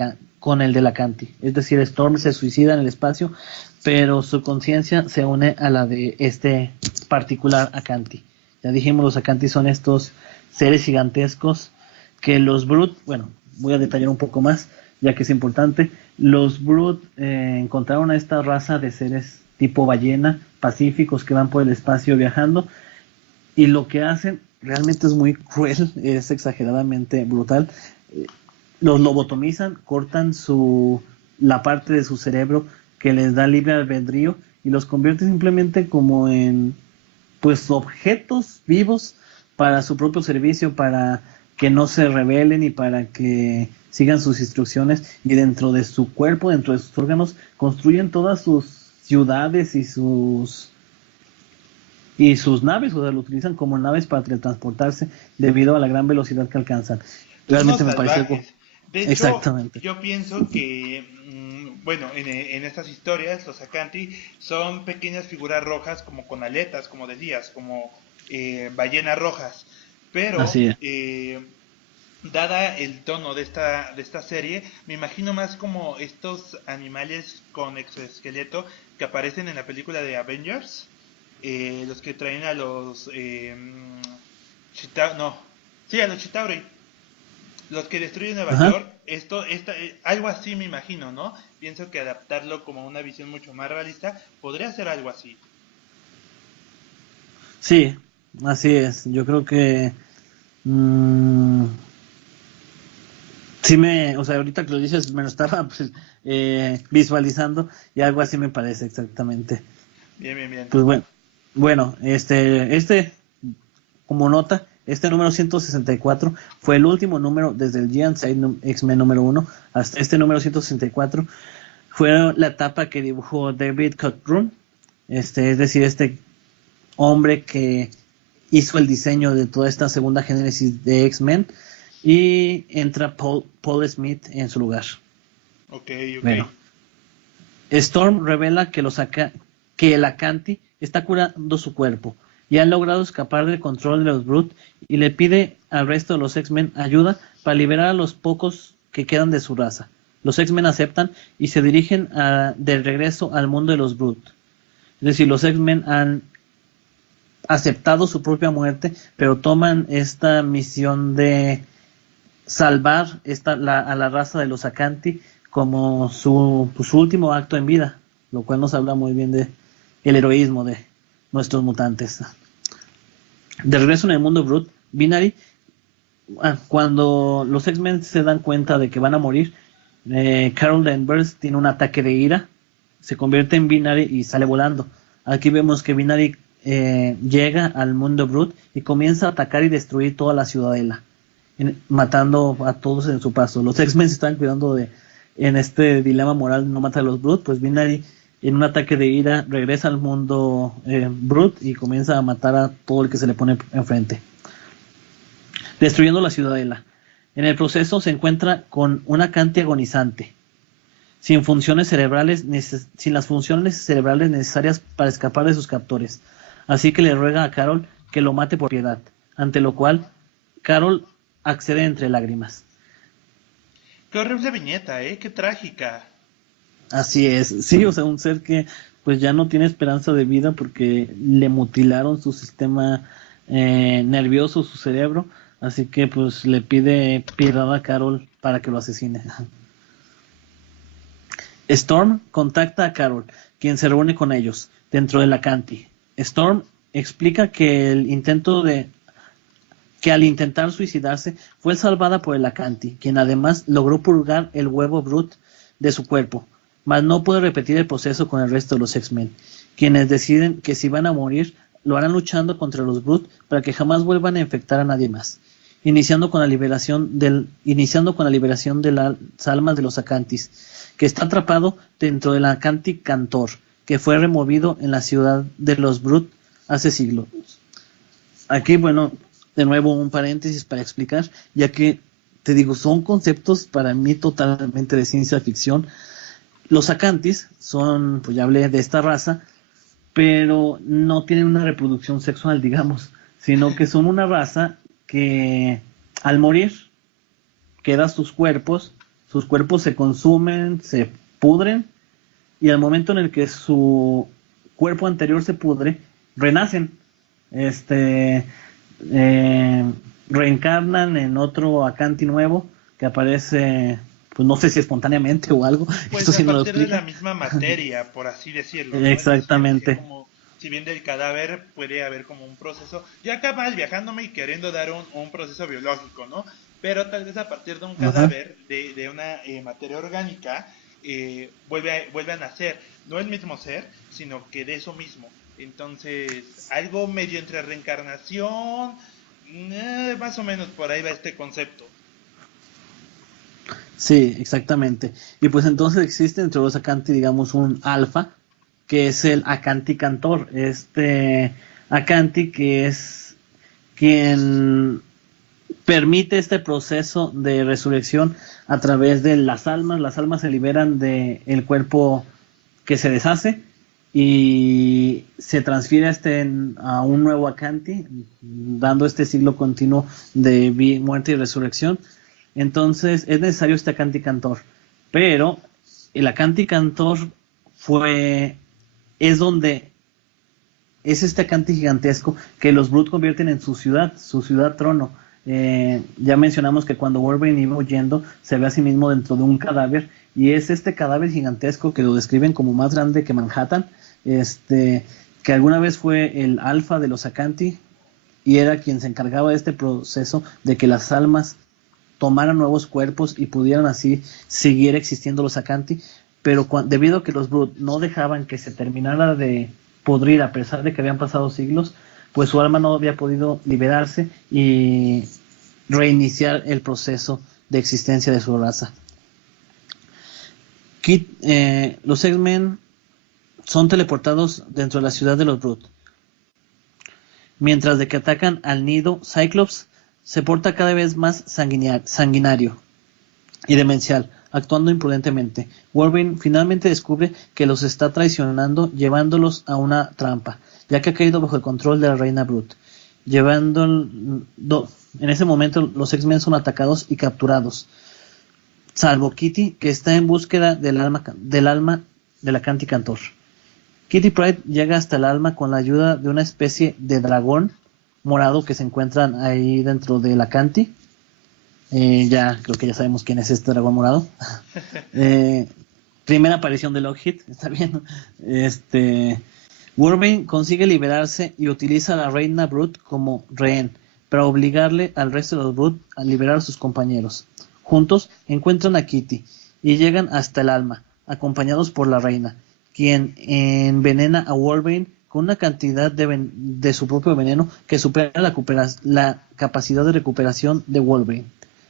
Canti. Es decir, Storm se suicida en el espacio, pero su conciencia se une a la de este particular Acanti. Ya dijimos, los Acanti son estos seres gigantescos que los Brute, bueno, voy a detallar un poco más, ya que es importante. Los Brute encontraron a esta raza de seres tipo ballena, pacíficos, que van por el espacio viajando, y lo que hacen realmente es muy cruel, es exageradamente brutal. Los lobotomizan, cortan la parte de su cerebro que les da libre albedrío y los convierte simplemente como en pues objetos vivos para su propio servicio, para que no se rebelen y para que sigan sus instrucciones, y dentro de su cuerpo, dentro de sus órganos, construyen todas sus ciudades y sus naves, o sea, lo utilizan como naves para teletransportarse debido a la gran velocidad que alcanzan. Realmente me parece algo. De hecho, Exactamente. yo pienso que, bueno, en estas historias, los Acanti son pequeñas figuras rojas, como con aletas, como decías, como ballenas rojas. Pero, Así es. dada el tono de esta serie, me imagino más como estos animales con exoesqueleto que aparecen en la película de Avengers, los que traen a los a los Chitauri, los que destruyen Nueva Ajá. York. Algo así me imagino, ¿no? Pienso que adaptarlo como una visión mucho más realista podría ser algo así. Sí, así es. Yo creo que o sea, ahorita que lo dices, me lo estaba pues, visualizando y algo así me parece exactamente. Bien. Pues bueno, como nota, este número 164 fue el último número desde el Giant Size X-Men número 1 hasta este número 164. Fue la etapa que dibujó David Cockrum, es decir, este hombre que hizo el diseño de toda esta segunda génesis de X-Men, y entra Paul Smith en su lugar. Ok. Bueno, Storm revela que el Acanti está curando su cuerpo y han logrado escapar del control de los Brute, y le pide al resto de los X-Men ayuda para liberar a los pocos que quedan de su raza. Los X-Men aceptan y se dirigen de regreso al mundo de los Brute. Es decir, los X-Men han aceptado su propia muerte, pero toman esta misión de salvar a la raza de los Acanti como su último acto en vida, lo cual nos habla muy bien de el heroísmo de nuestros mutantes. De regreso en el mundo Brute, Binary, cuando los X-Men se dan cuenta de que van a morir, Carol Danvers tiene un ataque de ira, se convierte en Binary y sale volando. Aquí vemos que Binary llega al mundo Brute y comienza a atacar y destruir toda la ciudadela, matando a todos en su paso. Los X-Men se están cuidando en este dilema moral, no matar a los Brute, pues Binary en un ataque de ira regresa al mundo Brute y comienza a matar a todo el que se le pone enfrente, destruyendo la ciudadela. En el proceso se encuentra con un Acanti agonizante, sin las funciones cerebrales necesarias para escapar de sus captores. Así que le ruega a Carol que lo mate por piedad, ante lo cual Carol accede entre lágrimas. Qué horrible viñeta, qué trágica. Así es, sí, o sea, un ser que pues ya no tiene esperanza de vida porque le mutilaron su sistema nervioso, su cerebro, así que pues le pide piedad a Carol para que lo asesine. Storm contacta a Carol, quien se reúne con ellos dentro del Acanti. Storm explica que al intentar suicidarse fue salvada por el Acanti, quien además logró purgar el huevo Brute de su cuerpo, mas no puede repetir el proceso con el resto de los X-Men, quienes deciden que si van a morir, lo harán luchando contra los Brute para que jamás vuelvan a infectar a nadie más, iniciando con la liberación de las almas de los Acantis, que está atrapado dentro del Acanti Cantor, que fue removido en la ciudad de los Brute hace siglos. Aquí, bueno, de nuevo un paréntesis para explicar, ya que te digo, son conceptos para mí totalmente de ciencia ficción. Los Acantis son, pues ya hablé de esta raza, pero no tienen una reproducción sexual, digamos, sino que son una raza que al morir quedan sus cuerpos se consumen, se pudren, y al momento en el que su cuerpo anterior se pudre, renacen, reencarnan en otro Acanti nuevo que aparece, pues no sé si espontáneamente o algo. Pues esto a sí no lo partir de explica. la misma materia, por así decirlo, ¿no? Exactamente. Como, si bien del cadáver puede haber como un proceso, ya acabas viajándome y queriendo dar un proceso biológico, ¿no? Pero tal vez a partir de un cadáver, de una materia orgánica, vuelve a nacer. No el mismo ser, sino que de eso mismo. Entonces, algo medio entre reencarnación, más o menos por ahí va este concepto. Sí, exactamente. Y pues entonces existe entre los Acanti, digamos, un alfa, que es el Acanti Cantor. Acanti que es quien permite este proceso de resurrección a través de las almas. Las almas se liberan del cuerpo que se deshace y se transfiere a un nuevo Acanti, dando este ciclo continuo de muerte y resurrección. Entonces es necesario este Acanti Cantor, pero el Acanti Cantor es este Acanti gigantesco que los Brute convierten en su ciudad trono. Ya mencionamos que cuando Wolverine iba huyendo se ve a sí mismo dentro de un cadáver, y es este cadáver gigantesco que lo describen como más grande que Manhattan, que alguna vez fue el alfa de los Acanti y era quien se encargaba de este proceso de que las almas tomaran nuevos cuerpos y pudieran así seguir existiendo los Acanti, pero debido a que los Brood no dejaban que se terminara de pudrir a pesar de que habían pasado siglos, pues su alma no había podido liberarse y reiniciar el proceso de existencia de su raza. Los X-Men son teleportados dentro de la ciudad de los Brood. Mientras de que atacan al nido, Cyclops se porta cada vez más sanguinario y demencial, actuando imprudentemente. Wolverine finalmente descubre que los está traicionando, llevándolos a una trampa, ya que ha caído bajo el control de la Reina Brood. En ese momento los X-Men son atacados y capturados, salvo Kitty, que está en búsqueda del alma del Acanti Cantor. Kitty Pryde llega hasta el alma con la ayuda de una especie de dragón morado que se encuentran ahí dentro del Acanti. Ya creo que ya sabemos quién es este dragón morado. Primera aparición de Lockheed, está bien. Wolverine consigue liberarse y utiliza a la Reina Brood como rehén para obligarle al resto de los Brood a liberar a sus compañeros. Juntos encuentran a Kitty y llegan hasta el alma, acompañados por la Reina, quien envenena a Wolverine con una cantidad de su propio veneno que supera la capacidad de recuperación de Wolverine.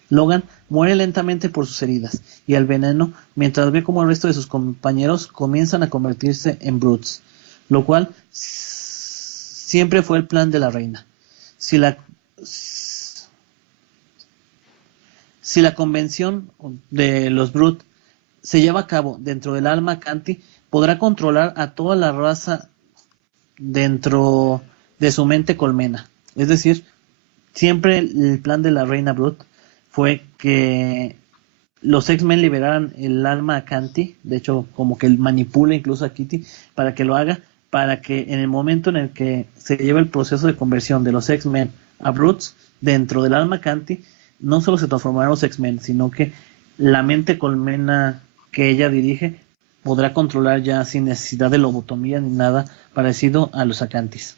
Logan muere lentamente por sus heridas y el veneno, mientras ve como el resto de sus compañeros comienzan a convertirse en Broods, lo cual siempre fue el plan de la Reina. Si la convención de los Brood se lleva a cabo dentro del alma Acanti, podrá controlar a toda la raza dentro de su mente colmena. Es decir, siempre el plan de la Reina Brood fue que los X-Men liberaran el alma Acanti, de hecho como que él manipula incluso a Kitty para que lo haga, para que en el momento en el que se lleve el proceso de conversión de los X-Men a Broods dentro del alma Acanti, no solo se transformarán los X-Men, sino que la mente colmena que ella dirige podrá controlar ya sin necesidad de lobotomía ni nada parecido a los Acantis,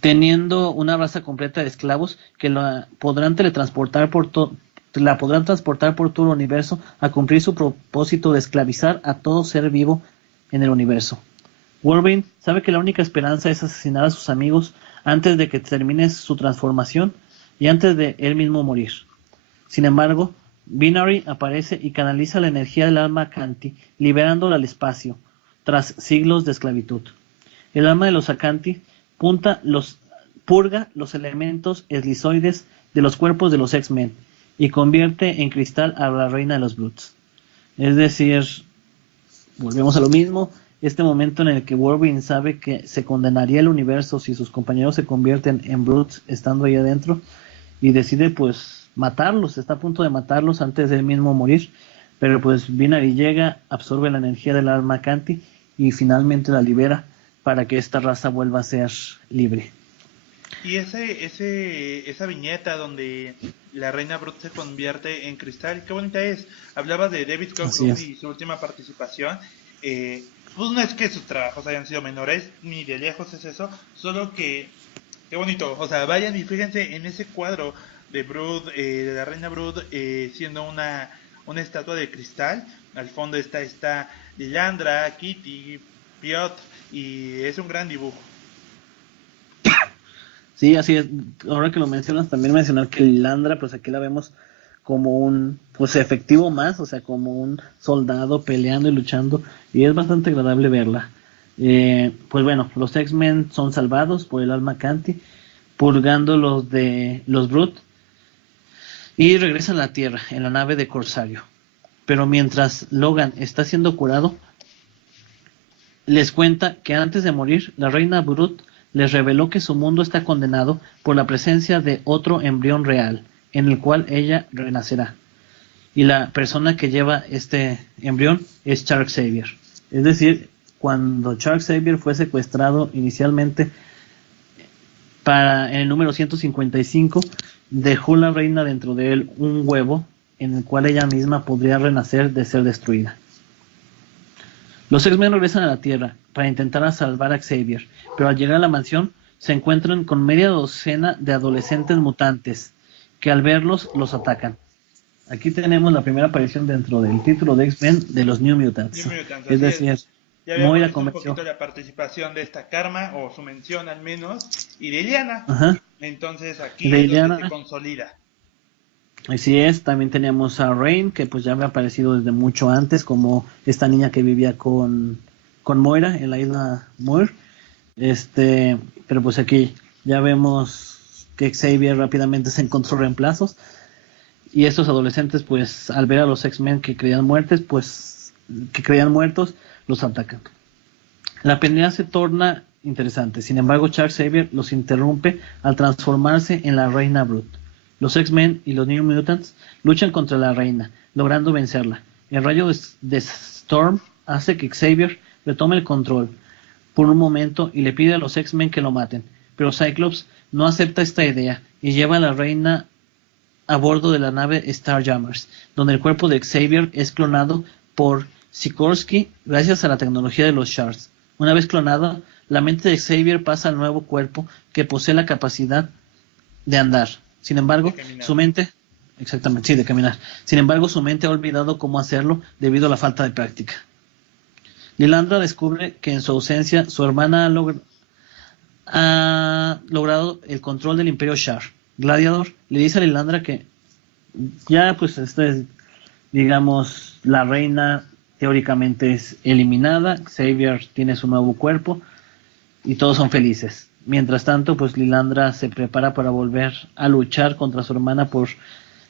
teniendo una raza completa de esclavos que la podrán transportar por todo el universo a cumplir su propósito de esclavizar a todo ser vivo en el universo. Wolverine sabe que la única esperanza es asesinar a sus amigos antes de que termine su transformación y antes de él mismo morir. Sin embargo, Binary aparece y canaliza la energía del alma Acanti, liberándola al espacio, tras siglos de esclavitud. El alma de los Acanti purga los elementos eslizoides de los cuerpos de los X-Men y convierte en cristal a la Reina de los Broods. Es decir, volvemos a lo mismo, este momento en el que Wolverine sabe que se condenaría el universo si sus compañeros se convierten en Broods estando ahí adentro, y decide pues matarlos, está a punto de matarlos antes de él mismo morir, pero pues Binary llega, absorbe la energía del alma Acanti y finalmente la libera para que esta raza vuelva a ser libre. Y esa viñeta donde la Reina Brood se convierte en cristal, qué bonita es. Hablaba de David Cockrum y su última participación. Pues no es que sus trabajos hayan sido menores, ni de lejos es eso, solo que qué bonito. O sea, vayan y fíjense en ese cuadro de Brood, de la Reina Brood, siendo una estatua de cristal. Al fondo está Lilandra, Kitty, Piotr, y es un gran dibujo. Sí, así es. Ahora que lo mencionas, también mencionar que Lilandra, pues aquí la vemos como un pues efectivo más, o sea, como un soldado peleando y luchando, y es bastante agradable verla. Pues bueno, los X-Men son salvados por el alma Acanti, purgándolos de los Brood, y regresan a la Tierra en la nave de Corsario. Pero mientras Logan está siendo curado, les cuenta que antes de morir, la Reina Brood les reveló que su mundo está condenado por la presencia de otro embrión real, en el cual ella renacerá. Y la persona que lleva este embrión es Charles Xavier. Es decir, cuando Charles Xavier fue secuestrado inicialmente en el número 155, dejó la reina dentro de él un huevo en el cual ella misma podría renacer de ser destruida. Los X-Men regresan a la Tierra para intentar salvar a Xavier, pero al llegar a la mansión se encuentran con media docena de adolescentes mutantes que al verlos los atacan. Aquí tenemos la primera aparición dentro del título de X-Men de los New Mutants. New Mutants, Es decir, ya habíamos Moira visto un convenció. poquito la participación de esta Karma, o su mención al menos, y de Illyana. Ajá. Entonces aquí De es donde Illyana. se consolida. Así es, también teníamos a Rain, que pues ya había aparecido desde mucho antes, como esta niña que vivía con Moira en la isla Muir. Pero pues aquí ya vemos que Xavier rápidamente se encontró reemplazos. Y estos adolescentes, pues, al ver a los X-Men que creían muertos, los atacan. La pelea se torna interesante. Sin embargo, Charles Xavier los interrumpe al transformarse en la Reina Brut. Los X-Men y los New Mutants luchan contra la Reina, logrando vencerla. El rayo de Storm hace que Xavier retome el control por un momento y le pide a los X-Men que lo maten. Pero Cyclops no acepta esta idea y lleva a la Reina a bordo de la nave Starjammers, donde el cuerpo de Xavier es clonado por Sikorsky gracias a la tecnología de los Shards. Una vez clonado, la mente de Xavier pasa al nuevo cuerpo que posee la capacidad de andar. Sin embargo, su mente... Exactamente, sí, de caminar. Sin embargo, su mente ha olvidado cómo hacerlo debido a la falta de práctica. Lilandra descubre que en su ausencia su hermana ha logrado el control del Imperio Shar. Gladiador le dice a Lilandra que ya pues digamos, la reina teóricamente es eliminada, Xavier tiene su nuevo cuerpo y todos son felices. Mientras tanto, pues Lilandra se prepara para volver a luchar contra su hermana por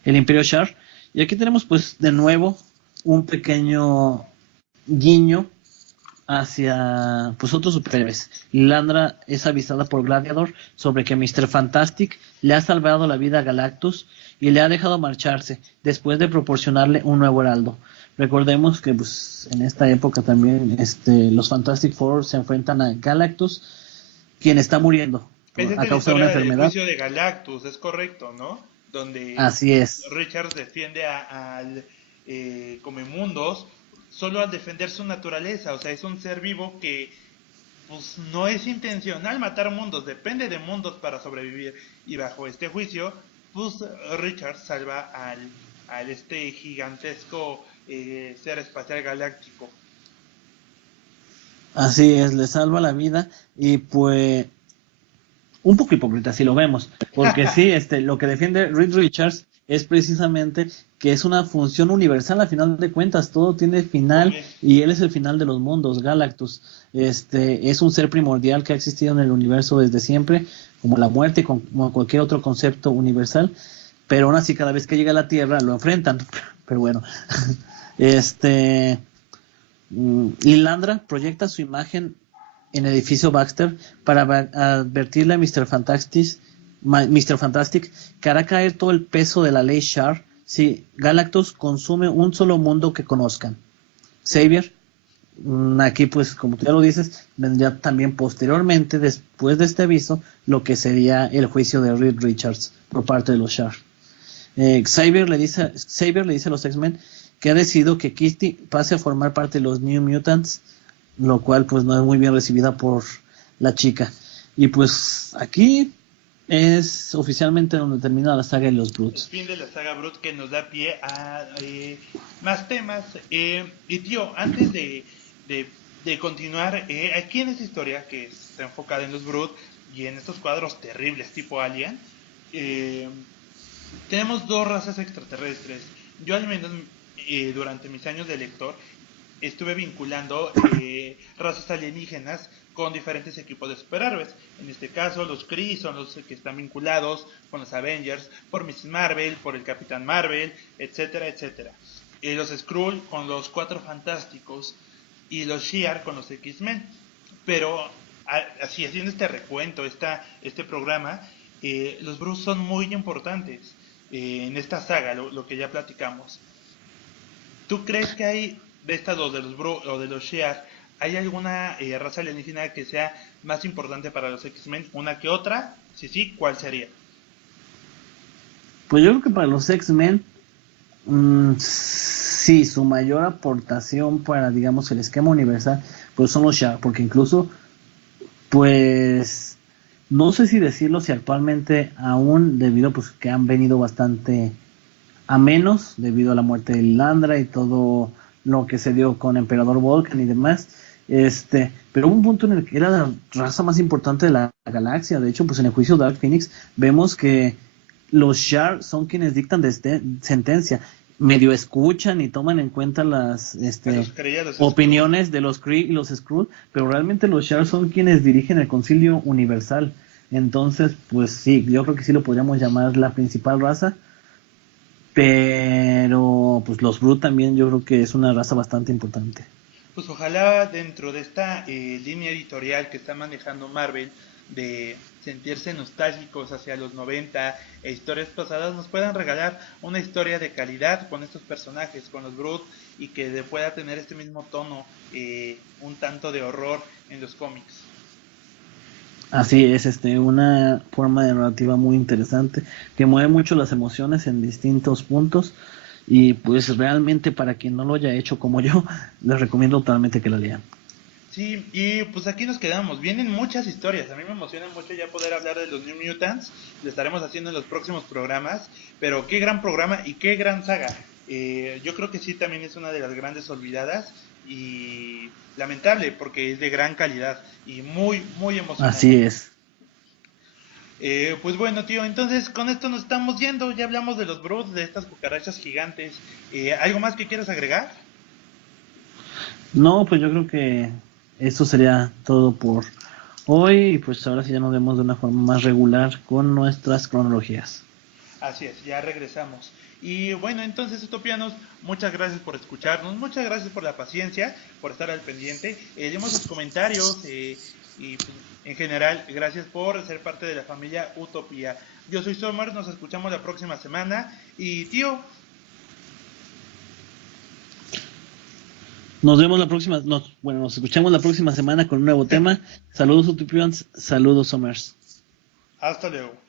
el Imperio Shar. Y aquí tenemos pues de nuevo un pequeño guiño hacia pues otros superhéroes. Lilandra es avisada por Gladiador sobre que Mr. Fantastic le ha salvado la vida a Galactus y le ha dejado marcharse después de proporcionarle un nuevo heraldo. Recordemos que pues en esta época también los Fantastic Four se enfrentan a Galactus, quien está muriendo a causa de una enfermedad. El juicio de Galactus, es correcto, ¿no? Donde así es. Richards defiende al Comemundos solo al defender su naturaleza. O sea, es un ser vivo que pues no es intencional matar mundos, depende de mundos para sobrevivir. Y bajo este juicio, pues Richards salva al gigantesco ser espacial galáctico. Así es, le salva la vida y pues un poco hipócrita si lo vemos, porque sí, lo que defiende Reed Richards es precisamente que es una función universal a final de cuentas, todo tiene final y él es el final de los mundos. Galactus es un ser primordial que ha existido en el universo desde siempre, como la muerte, como cualquier otro concepto universal, pero aún así cada vez que llega a la Tierra lo enfrentan, pero bueno. Lilandra proyecta su imagen en el edificio Baxter para advertirle a Mr. Fantastic que hará caer todo el peso de la ley Shar si Galactus consume un solo mundo que conozcan. Xavier, aquí pues como tú ya lo dices, vendría también posteriormente, después de este aviso, lo que sería el juicio de Reed Richards por parte de los Shar. Xavier le dice a los X-Men que ha decidido que Kitty pase a formar parte de los New Mutants, lo cual pues no es muy bien recibida por la chica. Y pues aquí es oficialmente donde termina la saga de los Brutes. El fin de la saga Brute, que nos da pie a más temas. Y tío, antes de continuar, aquí en esta historia que está enfocada en los Brute y en estos cuadros terribles tipo Alien, tenemos dos razas extraterrestres. Yo al menos durante mis años de lector estuve vinculando razas alienígenas con diferentes equipos de superhéroes. En este caso los Kree son los que están vinculados con los Avengers, por Mrs. Marvel, por el Capitán Marvel, etcétera, etcétera. Los Skrull con los Cuatro Fantásticos y los Shi'ar con los X-Men. Pero así haciendo este recuento, este programa, los Brutes son muy importantes en esta saga, lo que ya platicamos. ¿Tú crees que hay, de estas dos, de los Brutes o de los Shi'ar, hay alguna raza alienígena que sea más importante para los X-Men, una que otra? Si sí, ¿cuál sería? Pues yo creo que para los X-Men, sí, su mayor aportación para, digamos, el esquema universal, pues son los Shi'ar, porque incluso, pues, No sé si decirlo, si actualmente aún, debido pues que han venido bastante a menos, debido a la muerte de Lilandra y todo lo que se dio con Emperador Volcan y demás. Pero hubo un punto en el que era la raza más importante de la galaxia. De hecho, pues en el juicio de Dark Phoenix vemos que los Shar son quienes dictan sentencia. Medio escuchan y toman en cuenta las opiniones de los Kree y los Skrull, pero realmente los Shar son quienes dirigen el Concilio Universal. Entonces, pues sí, yo creo que sí lo podríamos llamar la principal raza, pero pues los Brute también yo creo que es una raza bastante importante. Pues ojalá dentro de esta línea editorial que está manejando Marvel, de sentirse nostálgicos hacia los 90 e historias pasadas, nos puedan regalar una historia de calidad con estos personajes, con los Brute, y que pueda tener este mismo tono, un tanto de horror en los cómics. Así es, una forma de narrativa muy interesante que mueve mucho las emociones en distintos puntos, y pues realmente para quien no lo haya hecho como yo, les recomiendo totalmente que la lean. Sí, y pues aquí nos quedamos. Vienen muchas historias. A mí me emociona mucho ya poder hablar de los New Mutants. Lo estaremos haciendo en los próximos programas. Pero qué gran programa y qué gran saga. Yo creo que sí, también es una de las grandes olvidadas. Y lamentable, porque es de gran calidad y muy, muy emocionante. Así es. Pues bueno, tío, entonces con esto nos estamos yendo. Ya hablamos de los Brutes, de estas cucarachas gigantes. ¿Algo más que quieras agregar? No, pues yo creo que eso sería todo por hoy, y pues ahora sí ya nos vemos de una forma más regular con nuestras cronologías. Así es, ya regresamos. Y bueno, entonces, utopianos, muchas gracias por escucharnos, muchas gracias por la paciencia, por estar al pendiente. Leemos sus comentarios, y pues, en general, gracias por ser parte de la familia Utopía. Yo soy Somers, nos escuchamos la próxima semana. Y tío, Nos vemos la próxima, nos escuchamos la próxima semana con un nuevo tema. Saludos Utopians, saludos Somers. hasta luego.